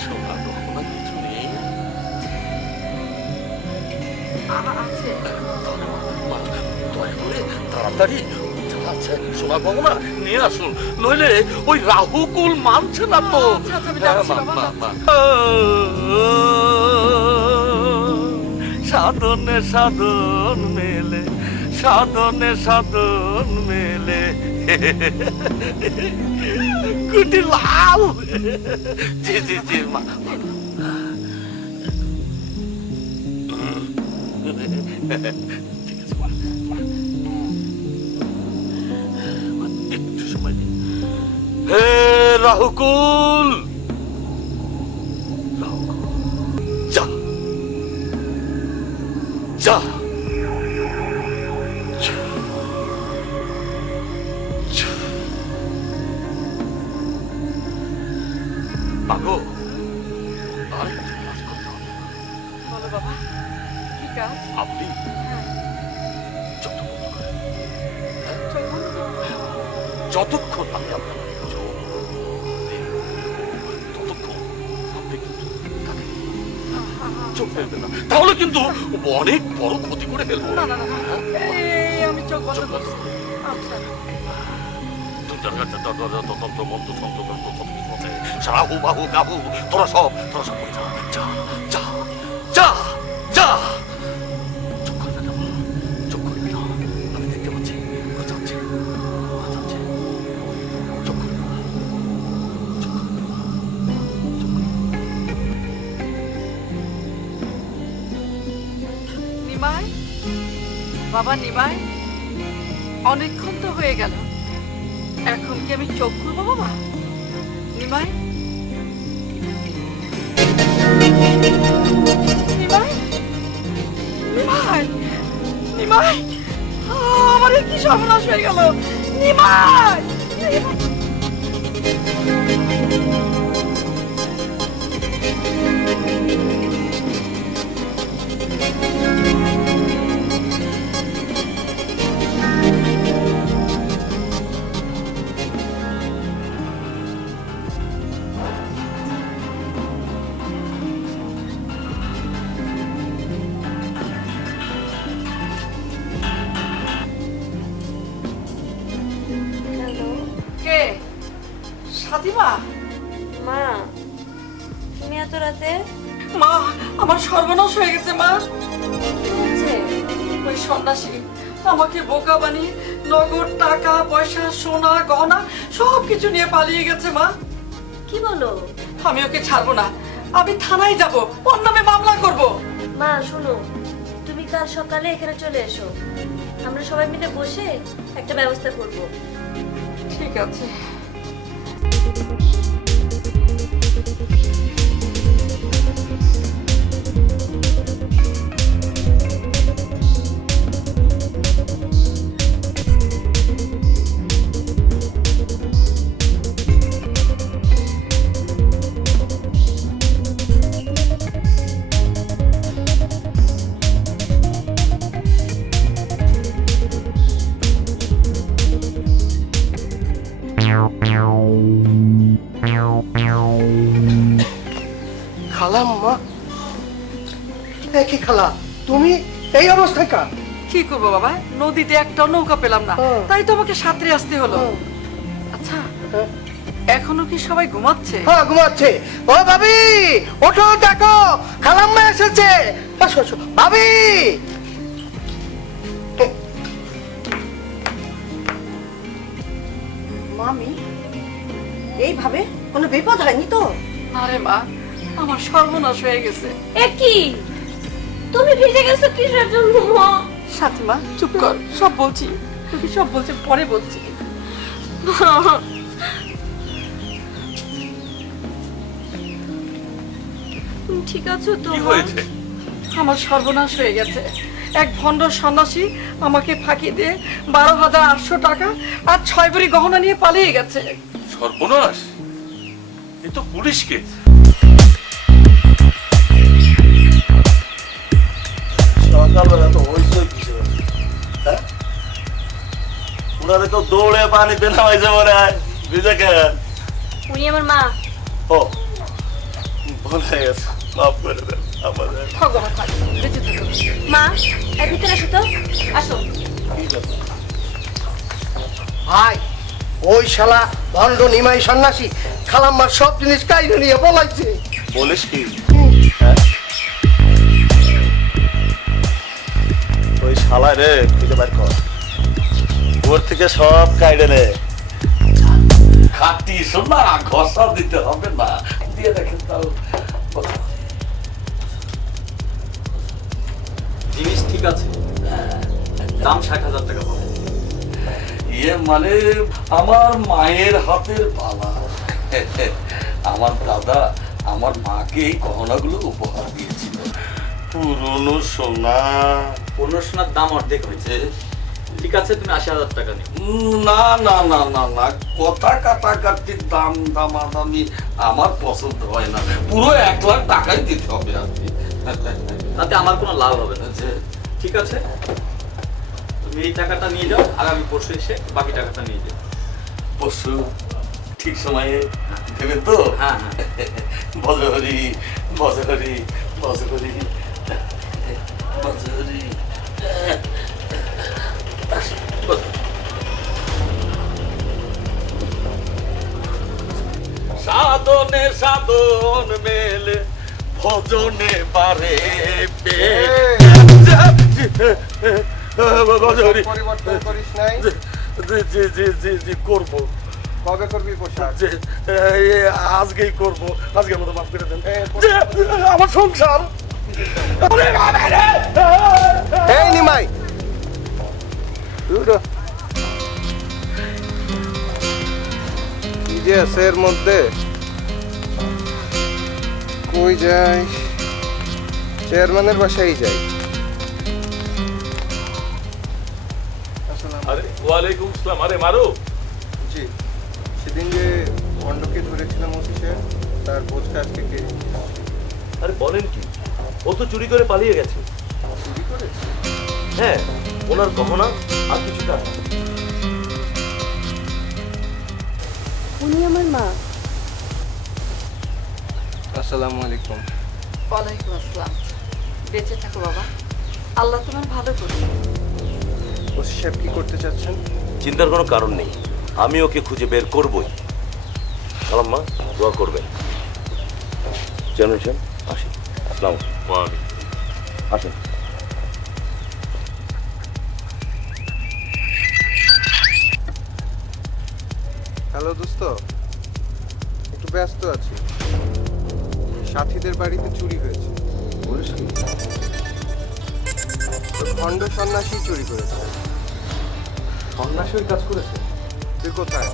সোনা গহনা কিছু নেই? আছে। মা, দয়া করে তাড়াতাড়ি আচ্ছা শোনা পাবো না নিয়ে আসুন, নইলে ওই রাহুকুল মানছে না তো। আচ্ছা, আমি যাচ্ছি, হ্যাঁ, বাবা, মা। সাধনে সাধন মেলে, সাধনে সাধন মেলে, কুটি লাল। জি জি জি মা। ঠিক আছে মা, একটু সময় দিন। হে রাহুকুল, যা যা। মাগো, আরেকটা কাজ করতে হবে। বলো বাবা, কি কাজ? আপনি যতক্ষণ আমি আপনার ততক্ষণ আপনি কিন্তু তাকে চোখ ফেলবেন না, তাহলে কিন্তু অনেক বড় ক্ষতি করে ফেলবো। না না না, এই আমি চোখ বন্ধ করছি। আচ্ছা তন্ত্র মন্ত্র তন্ত্র কত কিছু আছে, রাহু বাহু গাহু, তোরা সব করে যা যা যা যা। চোখ করবে না, চোখ করবে না, আমি দেখতে পাচ্ছি ও যাচ্ছে, চোখ করবে না, চোখ করবে না, চোখ করবে না। নিমাই, বাবা নিমাই, অনেকক্ষণ তো হয়ে গেল, এখন কি আমি চোখ খুলবো বাবা? নিমাই, নিমাই, নিমাই, নিমাই, আমার কি সর্বনাশ হয়ে গেল! নিমাই, কে? সাথীমা? মা, তুমি এত রাতে? মা, আমার সর্বনাশ হয়ে গেছে মা। কি হয়েছে? ওই সন্ন্যাসী আমাকে বোকা বানিয়ে নগদ টাকা পয়সা সোনা গহনা সবকিছু নিয়ে পালিয়ে গেছে মা। কি বলো? আমি ওকে ছাড়বো না, আমি থানায় যাব, ওর নামে মামলা করব। মা শোনো, তুমি কাল সকালে এখানে চলে এসো, আমরা সবাই মিলে বসে একটা ব্যবস্থা করব। ঠিক আছে। খালাম্মা, কি খালা তুমি এই অবস্থায় কা? কি করবো বাবা, নদীতে একটা নৌকা পেলাম না, তাই তো আমাকে সাঁতরে আসতে হলো। আচ্ছা, এখনো কি সবাই ঘুমাচ্ছে? হ্যাঁ ঘুমাচ্ছে। ও ভাবি ওঠো, দেখো খালাম্মা এসেছে। আসো আসো ভাবি। মামি, এইভাবে কোনো বিপদ হয়নি তো? আরে মা, আমার সর্বনাশ হয়ে গেছে। এ কি, তুমি ভিজে গেছো কিসের জন্য? সাথীমা চুপ কর, সব বলছি তোকে, সব বলছি, পরে বলছি। তুমি ঠিক আছো তো? কি হয়েছে? আমার সর্বনাশ হয়ে গেছে। এক ভণ্ড সন্ন্যাসী আমাকে ফাঁকি দিয়ে 12,800 টাকা আর 6 ভরি গহনা নিয়ে পালিয়ে গেছে। সর্বনাশ, এ তো পুলিশ কেস। সকালবেলা তো হইচই কিছু, হ্যাঁ ওনারে তো দৌড়ে পানিতে নামাইছে মনে হয়, ভিজে কেন? উনি আমার মা। ও ভুলে গেছে, মাফ করে দেন আমাদের। ভগবান বেঁচে থাকো। মা, এর ভিতরে আসো তো, আসো। ঠিক আছে। ভাই ওই শালা ভণ্ড নিমাই সন্ন্যাসী খালাম্মার সব জিনিস কাইরে নিয়ে বলাইছে। বলিস কি হ্যাঁ? ওই শালায় রে খুঁজে বের কর, ওর থেকে সব কাইডে নে। খাটি সোনা ঘষা দিতে হবে না, দিয়ে দেখেন তাও। জিনিস ঠিক আছে, দাম 60,000 টাকা পাবে। ইয়ে মানে আমার মায়ের হাতের বালা। আমার দাদা আমার মাকে এই গহনাগুলো উপহার দিয়েছিল, পুরনো সোনা। পুরনো সোনার দাম অর্ধেক হয়েছে। ঠিক আছে, তুমি 80,000 টাকা নিও। না না না না না, কথা কাটাকাটির দাম দামাদামি আমার পছন্দ হয় না, পুরো 1 লাখ টাকাই দিতে হবে আর কি। তাতে আমার কোনো লাভ হবে না। ঠিক আছে, তুমি এই টাকাটা নিয়ে যাও, আর আমি পরশু এসে বাকি টাকাটা নিয়ে যাও। পরশু ঠিক সময়ে দেবে তো? হ্যাঁ বজহরি বজহরি বজহরি বজহরি। সাধনে সাধন মেলে ভজনে পারে পরিবর্তন করিস নাই? জি জি জি জি করবো। কবে করবি পোশাক? আজকেই করবো, আজকের মতো মাফ করে দেন। আমার সংসার। এই নিমাই কি যে আছে এর মধ্যে? কই যাই? চেয়ারম্যানের বাসায় যাই। আরে ওয়ালাইকুম আসসালাম। আরে মারু, জি, সেদিন যে ভণ্ডকে ধরেছিলাম অফিসে, তার বোঝটা আজকে কে? আরে বলেন কি, ও তো চুরি করে পালিয়ে গেছে। চুরি করেছে? হ্যাঁ, ওনার গহনা আর কিছু টাকা। উনি আমার মা। আসসালামু আলাইকুম। ওয়ালাইকুম আসসালাম। বেঁচে থাকো বাবা, আল্লাহ তোমার ভালো করবে। ওসি সাহেব কি করতে চাচ্ছেন? চিন্তার কোনো কারণ নেই, আমি ওকে খুঁজে বের করবই। সালাম্মা, দোয়া করবেন। চেয়ারম্যান আসি। আসসালাম আসেন। হ্যালো দোস্ত, একটু ব্যস্ত আছি। সাথীদের বাড়িতে চুরি হয়েছে। খণ্ড সন্ন্যাসী চুরি করেছে। সন্ন্যাসীর কাজ করেছে? তুই কোথায়?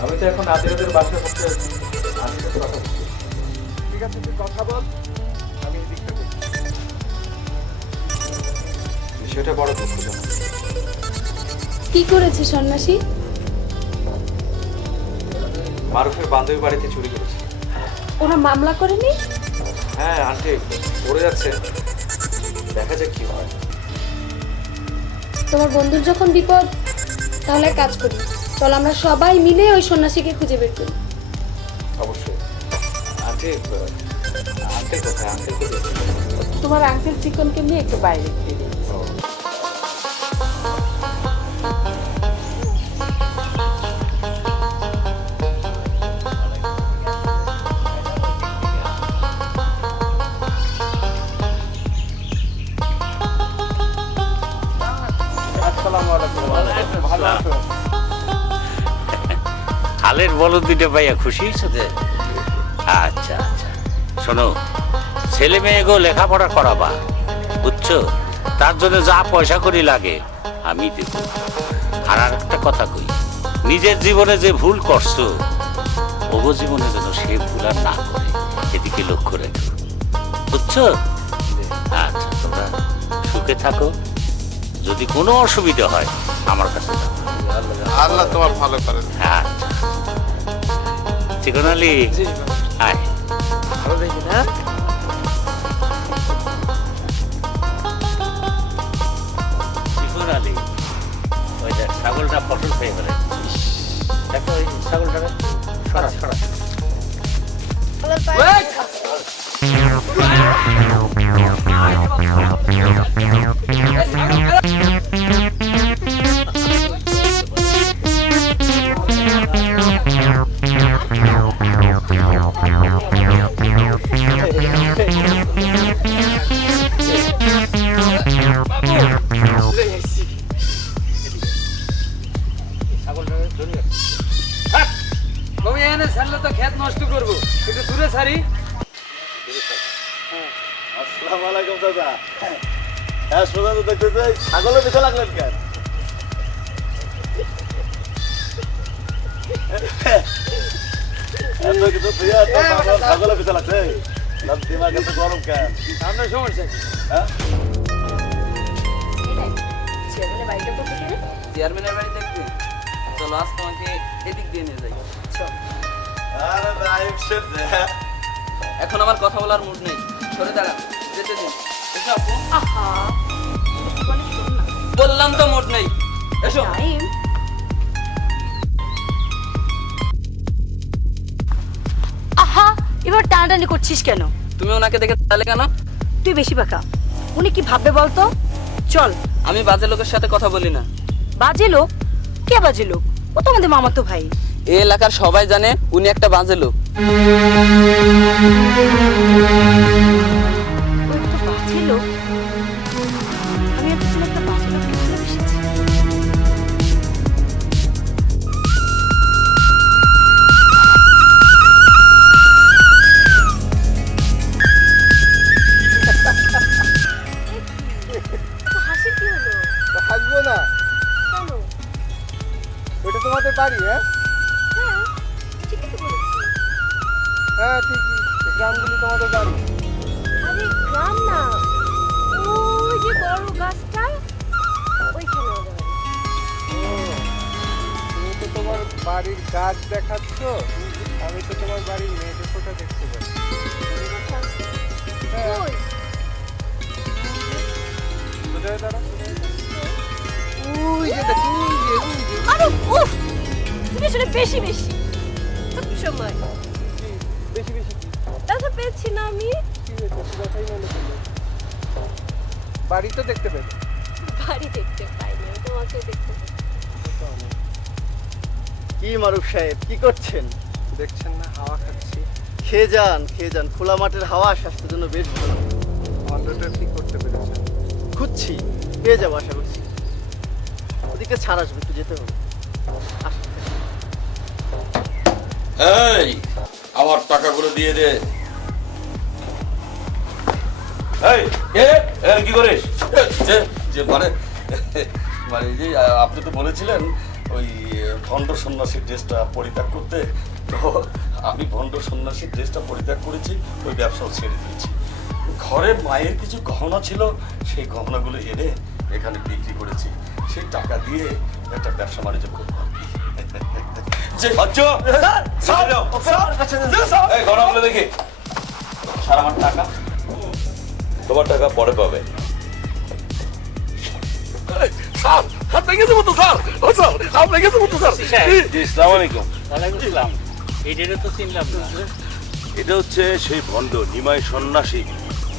আমি তো এখন আদিবাদের বাসায় বসে আছি। ঠিক আছে, তুই কথা বল, আমি এই দিকটা দেখি। বিষয়টা বড় দুঃখজনক। কি করেছে সন্ন্যাসী? মারুফের বান্ধবী বাড়িতে চুরি করেছে। ওরা মামলা করেনি? হ্যাঁ আন্টি, পড়ে যাচ্ছে, দেখা যাক কি হয়। তোমার বন্ধুর যখন বিপদ, তাহলে এক কাজ করি, চল আমরা সবাই মিলে ওই সন্ন্যাসীকে খুঁজে বের করি। অবশ্যই। আন্টি, আন্টি কোথায়? আন্টি কোথায়? তোমার আঙ্কেল চিকনকে নিয়ে একটু বাইরে গিয়ে দিয়েছে। হালের বলদ দুটো পাইয়া খুশি হয়েছো? আচ্ছা আচ্ছা, শোনো, ছেলে মেয়েগো লেখাপড়া করাবা, বুঝছো? তার জন্য যা পয়সা করি লাগে আমি দেব। আর একটা কথা কই, নিজের জীবনে যে ভুল করছো, ওগো জীবনে যেন সে ভুল আর না করে, এদিকে লক্ষ্য রেখো, বুঝছো? আচ্ছা, তোমরা সুখে থাকো। যদি কোনো অসুবিধা হয় আমার কাছে যাও। আল্লাহ তোমার ভালো করেন। আচ্ছা, চিকন আলী, আয়। ভালো দেখি না? চিকন আলী, ওই দেখ ছাগলটা ফসল খেয়ে ফেলে। দেখো ওই ছাগলটাকে সরা সরা। আসলে তো ক্ষেত নষ্ট করবো, একটু দূরে ছাড়ি। আসসালামু আলাইকুম দাদা। হ্যাঁ সোজা তো দেখতে চাই, ছাগলের পিছনে লাগলেন কেন? এত কিছু তুই আর তোর মামা ছাগলের পিছনে লাগছে, দিমাগ এত গরম কেন? আপনার সমস্যা কি? হ্যাঁ চেয়ারম্যানের বাড়িটা কোথায় গেলে? চেয়ারম্যানের বাড়ি দেখতে চলো, আজ তোমাকে এদিক দিয়ে নিয়ে যাই। আরে নাইম শেখ, এখন আমার কথা বলার মুড নেই, সরে দাঁড়া, যেতে দিন। এসো আপু। আহা মানে শোন না বললাম তো মুড নেই, এসো। নাইম, আহা এবার টানাটানি করছিস কেন? তুমি ওনাকে দেখে তাহলে কেন? তুই বেশি বাঁকা। উনি কি ভাববে বলতো? চল। আমি বাজে লোকের সাথে কথা বলি না। বাজে লোক? কে বাজে লোক? ও তো আমাদের মামাতো ভাই। এই এলাকার সবাই জানে উনি একটা বাজে লোক। ও একটা বাজে লোক? আমি এতক্ষণ একটা বাজে লোককে ভালোবেসেছি। হাসি কি হলো? হাসবো না, কেন? ওইটা তোমাদের বাড়ি? হ্যাঁ হ্যাঁ ঠিকই তো বলেছি। হ্যাঁ ঠিকই, এই গ্রামগুলি তোমাদের বাড়ি। আরে গ্রাম না, ওই যে বড় গাছটা, ওইখানে আমাদের বাড়ি। তুমি তো তোমার বাড়ির গাছ দেখাচ্ছ, আমি তো তোমার বাড়ির মেয়েদের ফোটা দেখতে পাই। হ্যাঁ। কই? কোথায় দাঁড়া, কোথায় দাঁড়া? ওই যে দেখ, ওই যে, ওই যে। আরে উফ, তুমি আসলে বেশি বেশি সব সময় কি? বেশি বেশি কি? ব্যথা পেয়েছি না আমি? কি হয়েছে? দেখাই না লোকেদের। বাড়ি তো দেখতে পেলে। বাড়ি দেখতে পাইনি, তোমাকে দেখতে পাই। কি মারুফ সাহেব কি করছেন? দেখছেন না, হাওয়া খাচ্ছি। খেয়ে যান, খোলা মাঠের হাওয়া স্বাস্থ্যের জন্য বেশ ভালো। অন্ডটা ঠিক করতে পেরেছেন। খুঁজছি, পেয়ে যাবো আশা করছি। ওদিকে ছাড় আসবে, একটু যেতে হবে। আসুন। এই আমার টাকাগুলো দিয়ে দে। এই কে এখানে কি করিস? যে যে মানে মানে যে আপনি তো বলেছিলেন ওই ভণ্ড সন্ন্যাসীর ড্রেসটা পরিত্যাগ করতে, তো আমি ভণ্ড সন্ন্যাসীর ড্রেসটা পরিত্যাগ করেছি, ওই ব্যবসাও ছেড়ে দিয়েছি। ঘরে মায়ের কিছু গহনা ছিল, সেই গহনাগুলো এনে এখানে বিক্রি করেছি, সেই টাকা দিয়ে একটা ব্যবসা বাণিজ্য করবো আর কি। যে এই গহনাগুলো দেখি। স্যার আমার টাকা। তোমার টাকা পরে পাবে। স্যার হাত ভেঙে দেবো তো স্যার, ও স্যার হাত ভেঙে দেবো তো স্যার। আসসালামু আলাইকুম। ওয়ালাইকুম আসসালাম। এইটা তো চিনলাম না। এটা হচ্ছে সেই ভণ্ড নিমাই সন্ন্যাসী।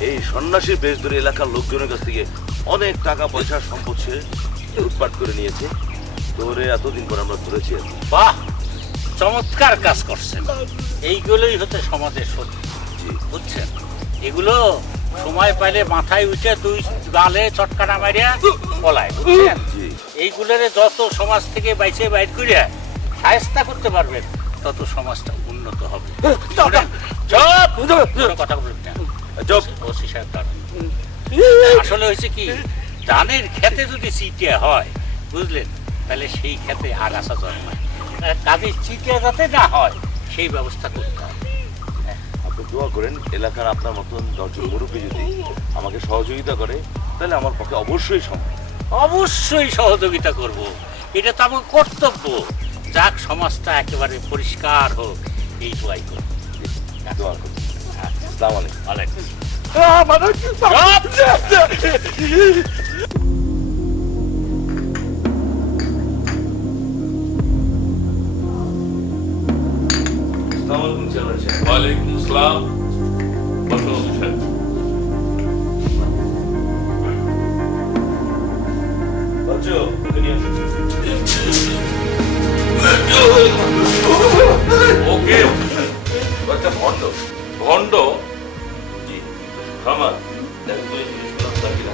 এই সন্ন্যাসীর বেশ ধরে এলাকার লোকজনের কাছ থেকে অনেক টাকা পয়সা সম্পদ সে লুটপাট করে নিয়েছে। তোরে এতদিন পর আমরা ধরেছি। বাহ, চমৎকার কাজ করছেন। এইগুলোই হচ্ছে সমাজের সত্যি, বুঝছেন? এগুলো সময় পাইলে মাথায় উঠে দুই গালে চটকানা মারিয়া পলায়, বুঝছেন? এইগুলোরে যত সমাজ থেকে বাইরে বাইর করিয়া সায়স্তা করতে পারবেন, তত সমাজটা উন্নত হবে। শোনেন, চুপ! কোনো কথা বলবেন না। চুপ! ওসি সাহেব দাঁড়ান। আসলে হয়েছে কি, ধানের খেতে যদি চিটিয়া হয়, বুঝলেন, তাহলে সেই খেতে আগাছা জন্মায়। কাজে চিটিয়া যাতে না হয় সেই ব্যবস্থা করতে হবে। আপনি দোয়া করেন এলাকার আপনার মতন 10 জন মুরব্বী যদি আমাকে সহযোগিতা করে, তাহলে আমার পক্ষে অবশ্যই সম্ভব। অবশ্যই সহযোগিতা করব, এটা তো আমার কর্তব্য। যাক, সমাজটা একেবারে পরিষ্কার হোক, এই দোয়াই করব। দোয়া করুন। আসসালামু আলাইকুম। ওয়ালাইকুম। ওয়ালাইকুম আসসালাম। বসুন স্যার। বাচ্চু, ওকে নিয়ে আসুন। ওকে একটা ভণ্ড। ভণ্ড? জি আমার দেখুন তো এই জিনিসগুলো আপনার কিনা।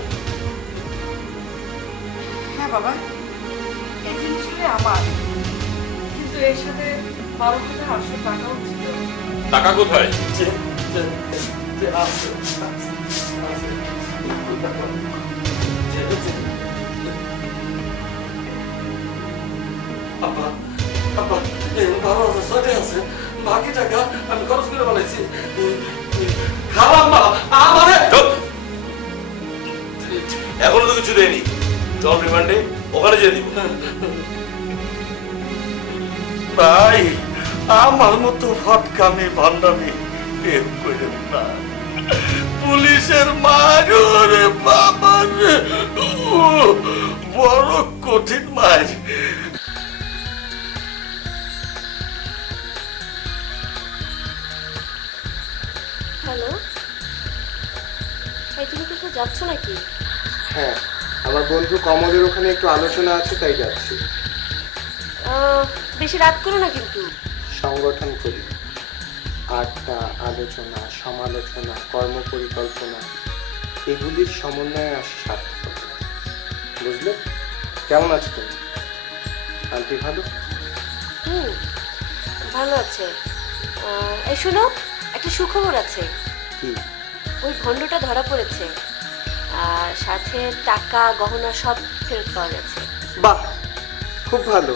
হ্যাঁ বাবা, এই জিনিসগুলো আমার, কিন্তু এর সাথে বাবা ওখানে আসলে টাকাও ছিল। টাকা কোথায়? আব্বা আব্বা এই 12,000 ছয়টা আছে, বাকি টাকা আমি খরচ করে বলেছি। খারাপ মা আমারে এখনো তো কিছু দেয়নি, চল রিমান্ডে, ওখানে যেয়ে দিব। ভাই আমার মতো ফটকামি ভান্ডামি কেউ করে না। পুলিশের মারে বাবা রে, বড় কঠিন মার। হ্যালো, এই তুমি কোথাও যাচ্ছ নাকি? হ্যাঁ, আমার বন্ধু কমলের ওখানে একটু আলোচনা আছে, তাই যাচ্ছি। বেশি রাত করো না কিন্তু। সংগঠন করি, আড্ডা, আলোচনা, সমালোচনা, কর্মপরিকল্পনা, এগুলির সমন্বয়ে আসে সার্থকতা। বুঝলে? কেমন আছো তুমি? আন্টি ভালো? ভালো আছে। এই শোনো, একটা সুখবর আছে। কি? ওই ভণ্ডটা ধরা পড়েছে, আর সাথে টাকা গহনা সব ফেরত পাওয়া গেছে। বাহ, খুব ভালো,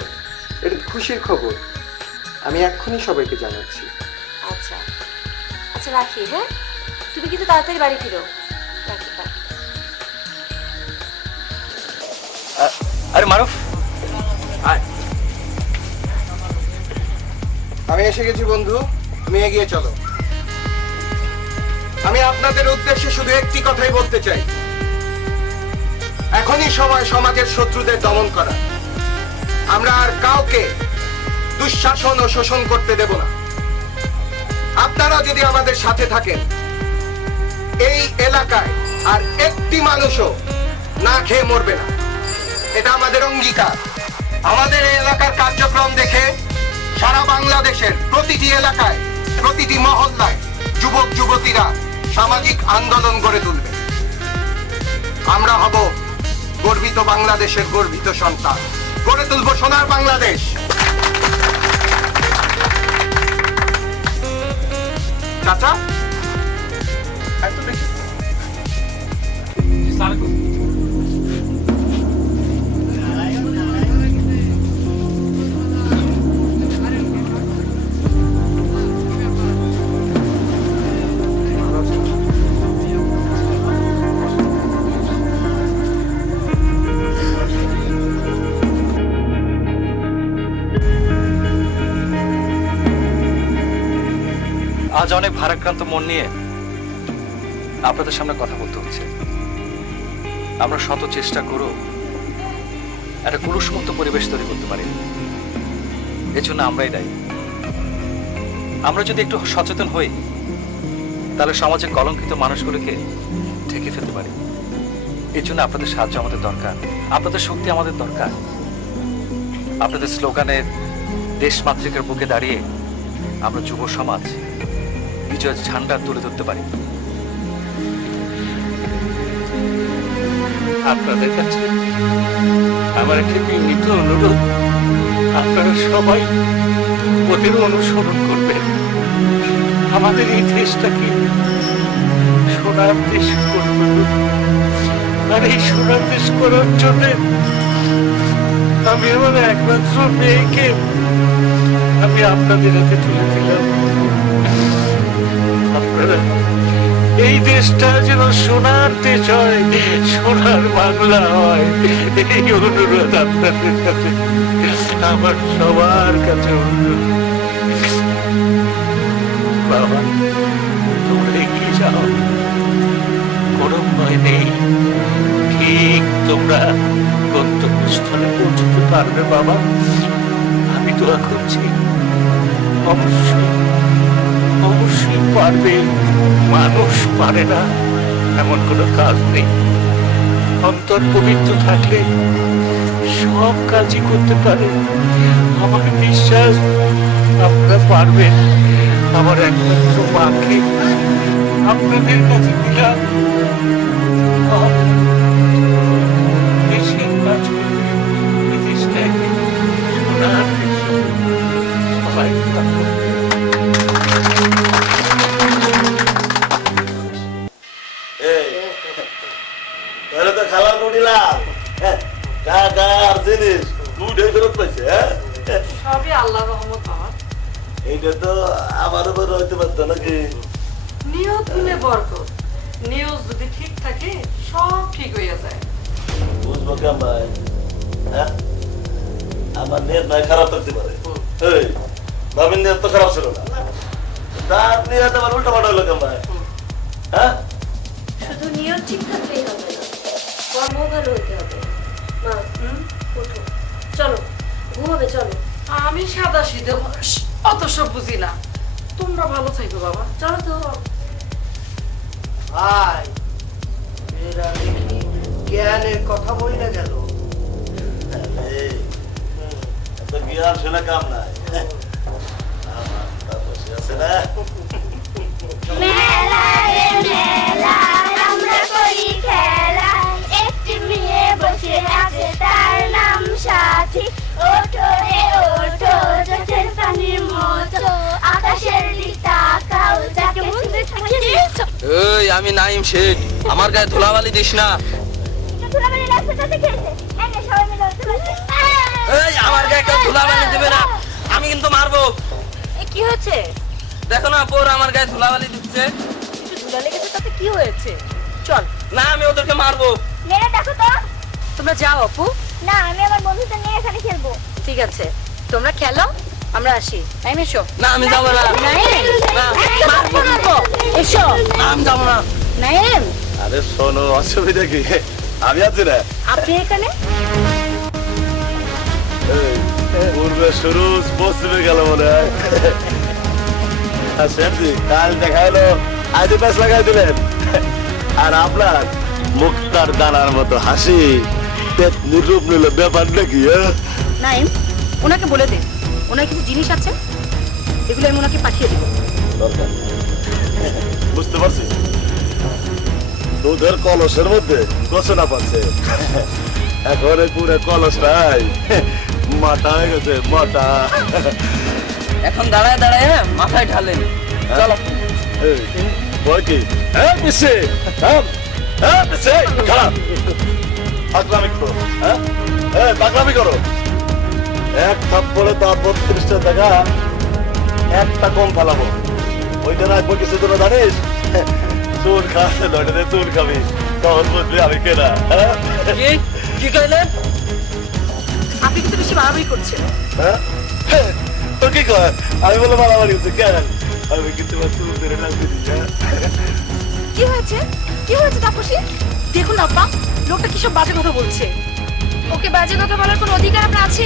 এটা খুশির খবর। আমি এক্ষুনি সবাইকে জানাচ্ছি। আচ্ছা আচ্ছা, রাখি। হ্যাঁ, তুমি কিন্তু তাড়াতাড়ি বাড়ি ফিরো। রাখি, বাই। আরে মারুফ, আমি এসে গেছি বন্ধু, তুমি এগিয়ে চলো। আমি আপনাদের উদ্দেশ্যে শুধু একটি কথাই বলতে চাই, এখনই সময় সমাজের শত্রুদের দমন করা। আমরা আর কাউকে দুঃশাসন ও শোষণ করতে দেব না। আপনারা যদি আমাদের সাথে থাকেন, এই এলাকায় আর একটি মানুষও না খেয়ে মরবে না, এটা আমাদের অঙ্গীকার। আমাদের এই এলাকার কার্যক্রম দেখে সারা বাংলাদেশের প্রতিটি এলাকায়, প্রতিটি মহল্লায় যুবক যুবতীরা সামাজিক আন্দোলন গড়ে তুলবে। আমরা হব গর্বিত বাংলাদেশের গর্বিত সন্তান, গড়ে তুলব সোনার বাংলাদেশ। চাচা, এত বেশি আজ অনেক ভারাক্রান্ত মন নিয়ে আপনাদের সামনে কথা বলতে হচ্ছে। আমরা শত চেষ্টা করো একটা কুলুষমুক্ত পরিবেশ তৈরি করতে পারি, এর জন্য আমরাই দায়ী। আমরা যদি একটু সচেতন হই, তাহলে সমাজের কলঙ্কিত মানুষগুলোকে ঢেকে ফেলতে পারি। এর জন্য আপনাদের সাহায্য আমাদের দরকার, আপনাদের শক্তি আমাদের দরকার। আপনাদের স্লোগানের দেশ মাতৃকার বুকে দাঁড়িয়ে আমরা যুব সমাজ বিজয়ের ঝান্ডা তুলে ধরতে পারি। আপনাদের কাছে আমার একটা বিনীত অনুরোধ, আপনারা সবাই ওদের অনুসরণ করবেন। আমাদের এই দেশটাকে সোনার দেশ করবে, আর এই সোনার দেশ করার জন্য আমি আমার একমাত্র মেয়েকে আমি আপনাদের হাতে তুলে দিলাম। আপনারা এই দেশটা যেন সোনার দেশ হয়, সোনার বাংলা হয়, এই অনুরোধ আপনাদের কাছে, আমার সবার কাছে অনুরোধ। বাবা, তোমরা এগিয়ে যাও, কোনো ভয় নেই। ঠিক তোমরা গন্তব্যস্থলে পৌঁছতে পারবে বাবা, আমি দোয়া করছি। অবশ্যই অবশ্যই পারবে। মানুষ পারে না এমন কোনো কাজ নেই। অন্তর পবিত্র থাকলে সব কাজই করতে পারে। আমার বিশ্বাস আপনারা পারবেন। আমার একমাত্র মাকে আপনাদের কাছে দিলাম। দেশের কাজ করবে, এই দেশটাকে সোনার দেশ। সবাই বরকত পাইছে হ্যাঁ সবই আল্লাহর রহমত বাবা। এইটা তো আমার উপর হইতে পারতো নাকি নিয়ত গুনে বরকত, নিয়ত যদি ঠিক থাকে সব ঠিক হইয়া যায়। বুঝবো কেমন হ্যাঁ আমার নিয়ত নয় খারাপ থাকতে পারে এই নবীন নিয়ত তো খারাপ ছিল না তার নিয়ত আবার উল্টা পাল্টা হলো কেমন হ্যাঁ শুধু নিয়ত ঠিক থাকলেই হবে না, কর্ম ভালো হতে হবে। মা ওঠো, চলো ঘুমাবে, চলো। আমি সাদা সিধে মানুষ, অত সব বুঝি না। তোমরা ভালো থাকবে বাবা, চলো তো। ভাই এরা দেখি জ্ঞানের কথা বলে গেল। এত জ্ঞান শোনা কাম নাই আমার তা বসে আছে না মেলা রে মেলা, আমরা করি খেলা, একটি মেয়ে বসে আছে তার নাম সাথী। ওঠো রে ওঠো, চোখের পানির মতো আকাশের দিকে তাকাও, যাকে মনে থাকে দেখো। এই আমি নাইম শেখ, আমার গায়ে ধুলাবালি দিস না। ধুলাবালি লাগছে তাতে খেয়েছে, এনে সবাই মিলে ধুলাবালি। এই আমার গায়ে কেউ ধুলাবালি দেবে না, আমি কিন্তু মারবো। কি হচ্ছে? দেখো না পোর আমার গায়ে ধুলাবালি দিচ্ছে। একটু ধুলা লেগেছে তাতে কি হয়েছে? চল। না আমি ওদেরকে মারবো। মেরে দেখো তো। তোমরা যাও অপু। না, আমি আমার বন্ধুদের নিয়ে এখানে খেলবো। ঠিক আছে, তোমরা খেলো, আমরা আসি। টাইম এসো। না আমি যাবো না। না মারবো না তো। এসো। না, আমি যাবো না। নাইম, আরে শোনো অসুবিধা কি আমি আছি না আপনি এখানে? এই, পূর্বে শুরু পশ্চিমে গেল মনে হয় আর শ্যামজি কাল দেখা হলো আইডি পাস লাগাই দিলেন আর আপনার মুক্তার দানার মতো হাসি পেট নিরূপ নিল ব্যাপার নাকি নাইম, ওনাকে বলে দে, ওনার কিছু জিনিস আছে, এগুলো আমি ওনাকে পাঠিয়ে দিব। দরকার বুঝতে পারছি দুধের কলসের মধ্যে গোছনা পাচ্ছে এখন পুরো কলস নাই মাটা হয়ে গেছে মাটা এখন দাঁড়ায় দাঁড়ায় মাথায় ঢালেন। চলো। বই কি হ্যাঁ পিসে হ্যাঁ পিসে খারাপ পাগলামি করো হ্যাঁ পাগলামি করো এক থাপ্পড়ে তার 32টা টাকা একটা কম ফেলাবো ওইটা রাখবো কিছু তোরা জানিস চুর খাচ্ছে নয়টাতে চুর খাবি তখন বুঝলি আমি কেনা কি কইলেন? আপনি কিন্তু বেশি বাড়াবাড়ি করছেন। হ্যাঁ তো কি কয় আমি বলে মারামারি হচ্ছে কেন আমি কিন্তু চুর ধরে রাখতে দিই কি হয়েছে? কি হয়েছে তাপসী? দেখুন আপা, লোকটা কিসব বাজে কথা বলছে। ওকে বাজে কথা বলার কোনো অধিকার আপনার আছে?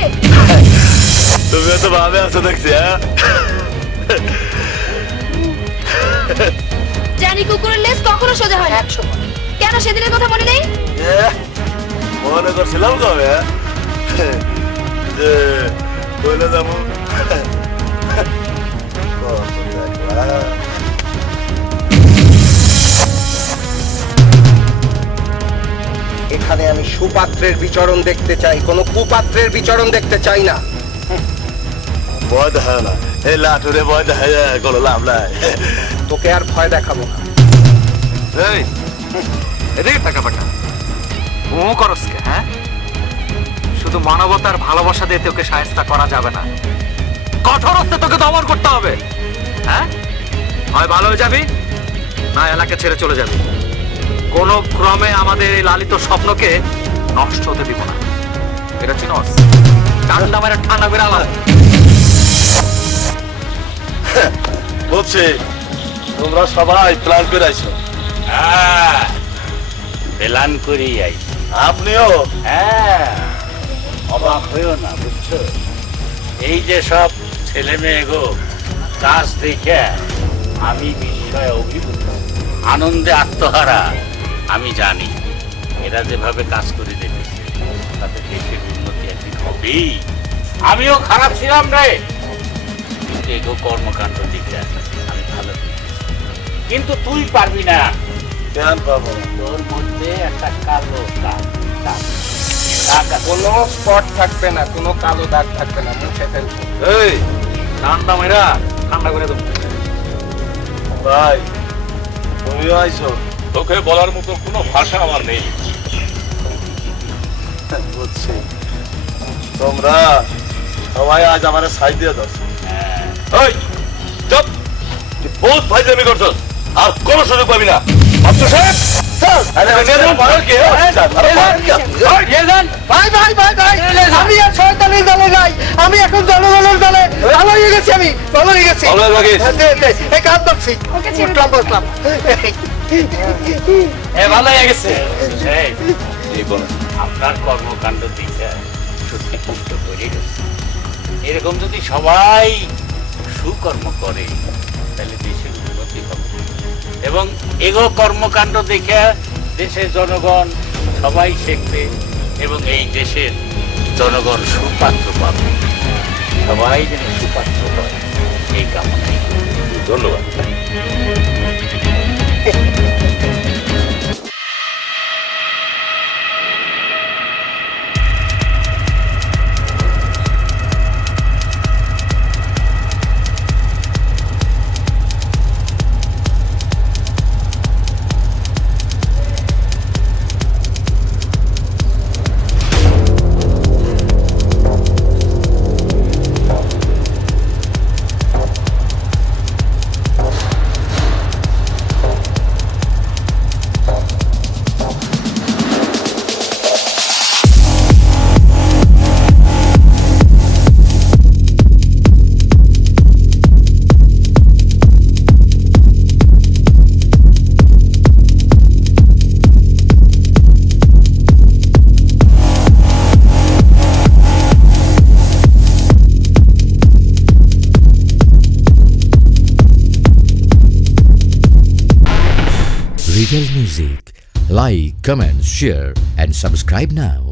তুমি তো ভাবে আছো দেখছি হ্যাঁ জানি কুকুরের লেজ কখনো সোজা হয় না। কেন সেদিনের কথা মনে নেই? মনে করছিলাম কবে যে বলে যাবো এখানে আমি সুপাত্রের বিচরণ দেখতে চাই, কোনো কুপাত্রের বিচরণ দেখতে চাই না। ভয় দেখা না এই লাঠুরে ভয় দেখা যায় কোনো লাভ নাই তোকে আর ভয় দেখাবো না। এই এদিকে টাকা পাঠা ও করস কে? হ্যাঁ, শুধু মানবতার ভালোবাসা দিয়ে তোকে সাহায্য করা যাবে না, কঠোর হস্তে তোকে দমন করতে হবে। হ্যাঁ, হয় ভালো হয়ে যাবি না এলাকা ছেড়ে চলে যাবি। কোনো ক্রমে আমাদের এই লালিত স্বপ্নকে নষ্ট হতে দিব না। এটা চিনস? ঠান্ডা মেরে ঠান্ডা বেরালাম। বলছি তোমরা সবাই প্ল্যান করে আইছো? হ্যাঁ, প্ল্যান করেই আই। আপনিও? হ্যাঁ, অবাক হইও না, বুঝছো? এই যে সব ছেলে মেয়ে গো কাজ দেখে আমি বিস্ময়ে অভিভূত, আনন্দে আত্মহারা। আমি জানি এরা যেভাবে কাজ করে দেখেছে তাতে দেশের উন্নতি একদিন হবেই। আমিও খারাপ ছিলাম রে, কিন্তু এগো কর্মকাণ্ড দিকে আমি ভালো দেখেছি। কিন্তু তুই পারবি না। কেন পাবো? তোর মধ্যে একটা কালো দাগ কোনো স্পট থাকবে না, কোনো কালো দাগ থাকবে না, মুছে ফেলবো। এই ঠান্ডা মেরা ঠান্ডা করে দেবো। ভাই তুমিও আইছো? তোকে বলার মতো কোনো ভাষা আমার নেই। বুঝছি তোমরা সবাই আজ আমার সাইড দিয়ে দাও। ওই চুপ, তুই বহুত ফাইজলামি করছস, আর কোনো সুযোগ পাবি না। মাস্টার সাহেব, আরে মেয়েদের বয়স কি? ভাই ভাই ভাই ভাই, আমি আর শয়তানের দলে নাই, আমি এখন জনগণের দলে। ভালো হয়ে গেছি, আমি ভালো হয়ে গেছি। ভালো হয়ে গেছিস? এই কাজ করছি, উঠলাম বসলাম। ভালো হয়ে গেছে। আপনার কর্মকাণ্ড দিকে সত্যি পুষ্ট করে গেছে। এরকম যদি সবাই সুকর্ম করে তাহলে দেশের উন্নতি হবে, এবং এগো কর্মকাণ্ড দেখে দেশের জনগণ সবাই শিখবে, এবং এই দেশের জনগণ সুপাত্র পাবে। সবাই যেন সুপাত্র হয়, এই কামনাই করি। ধন্যবাদ। Regal Music. Like, comment, share and subscribe now.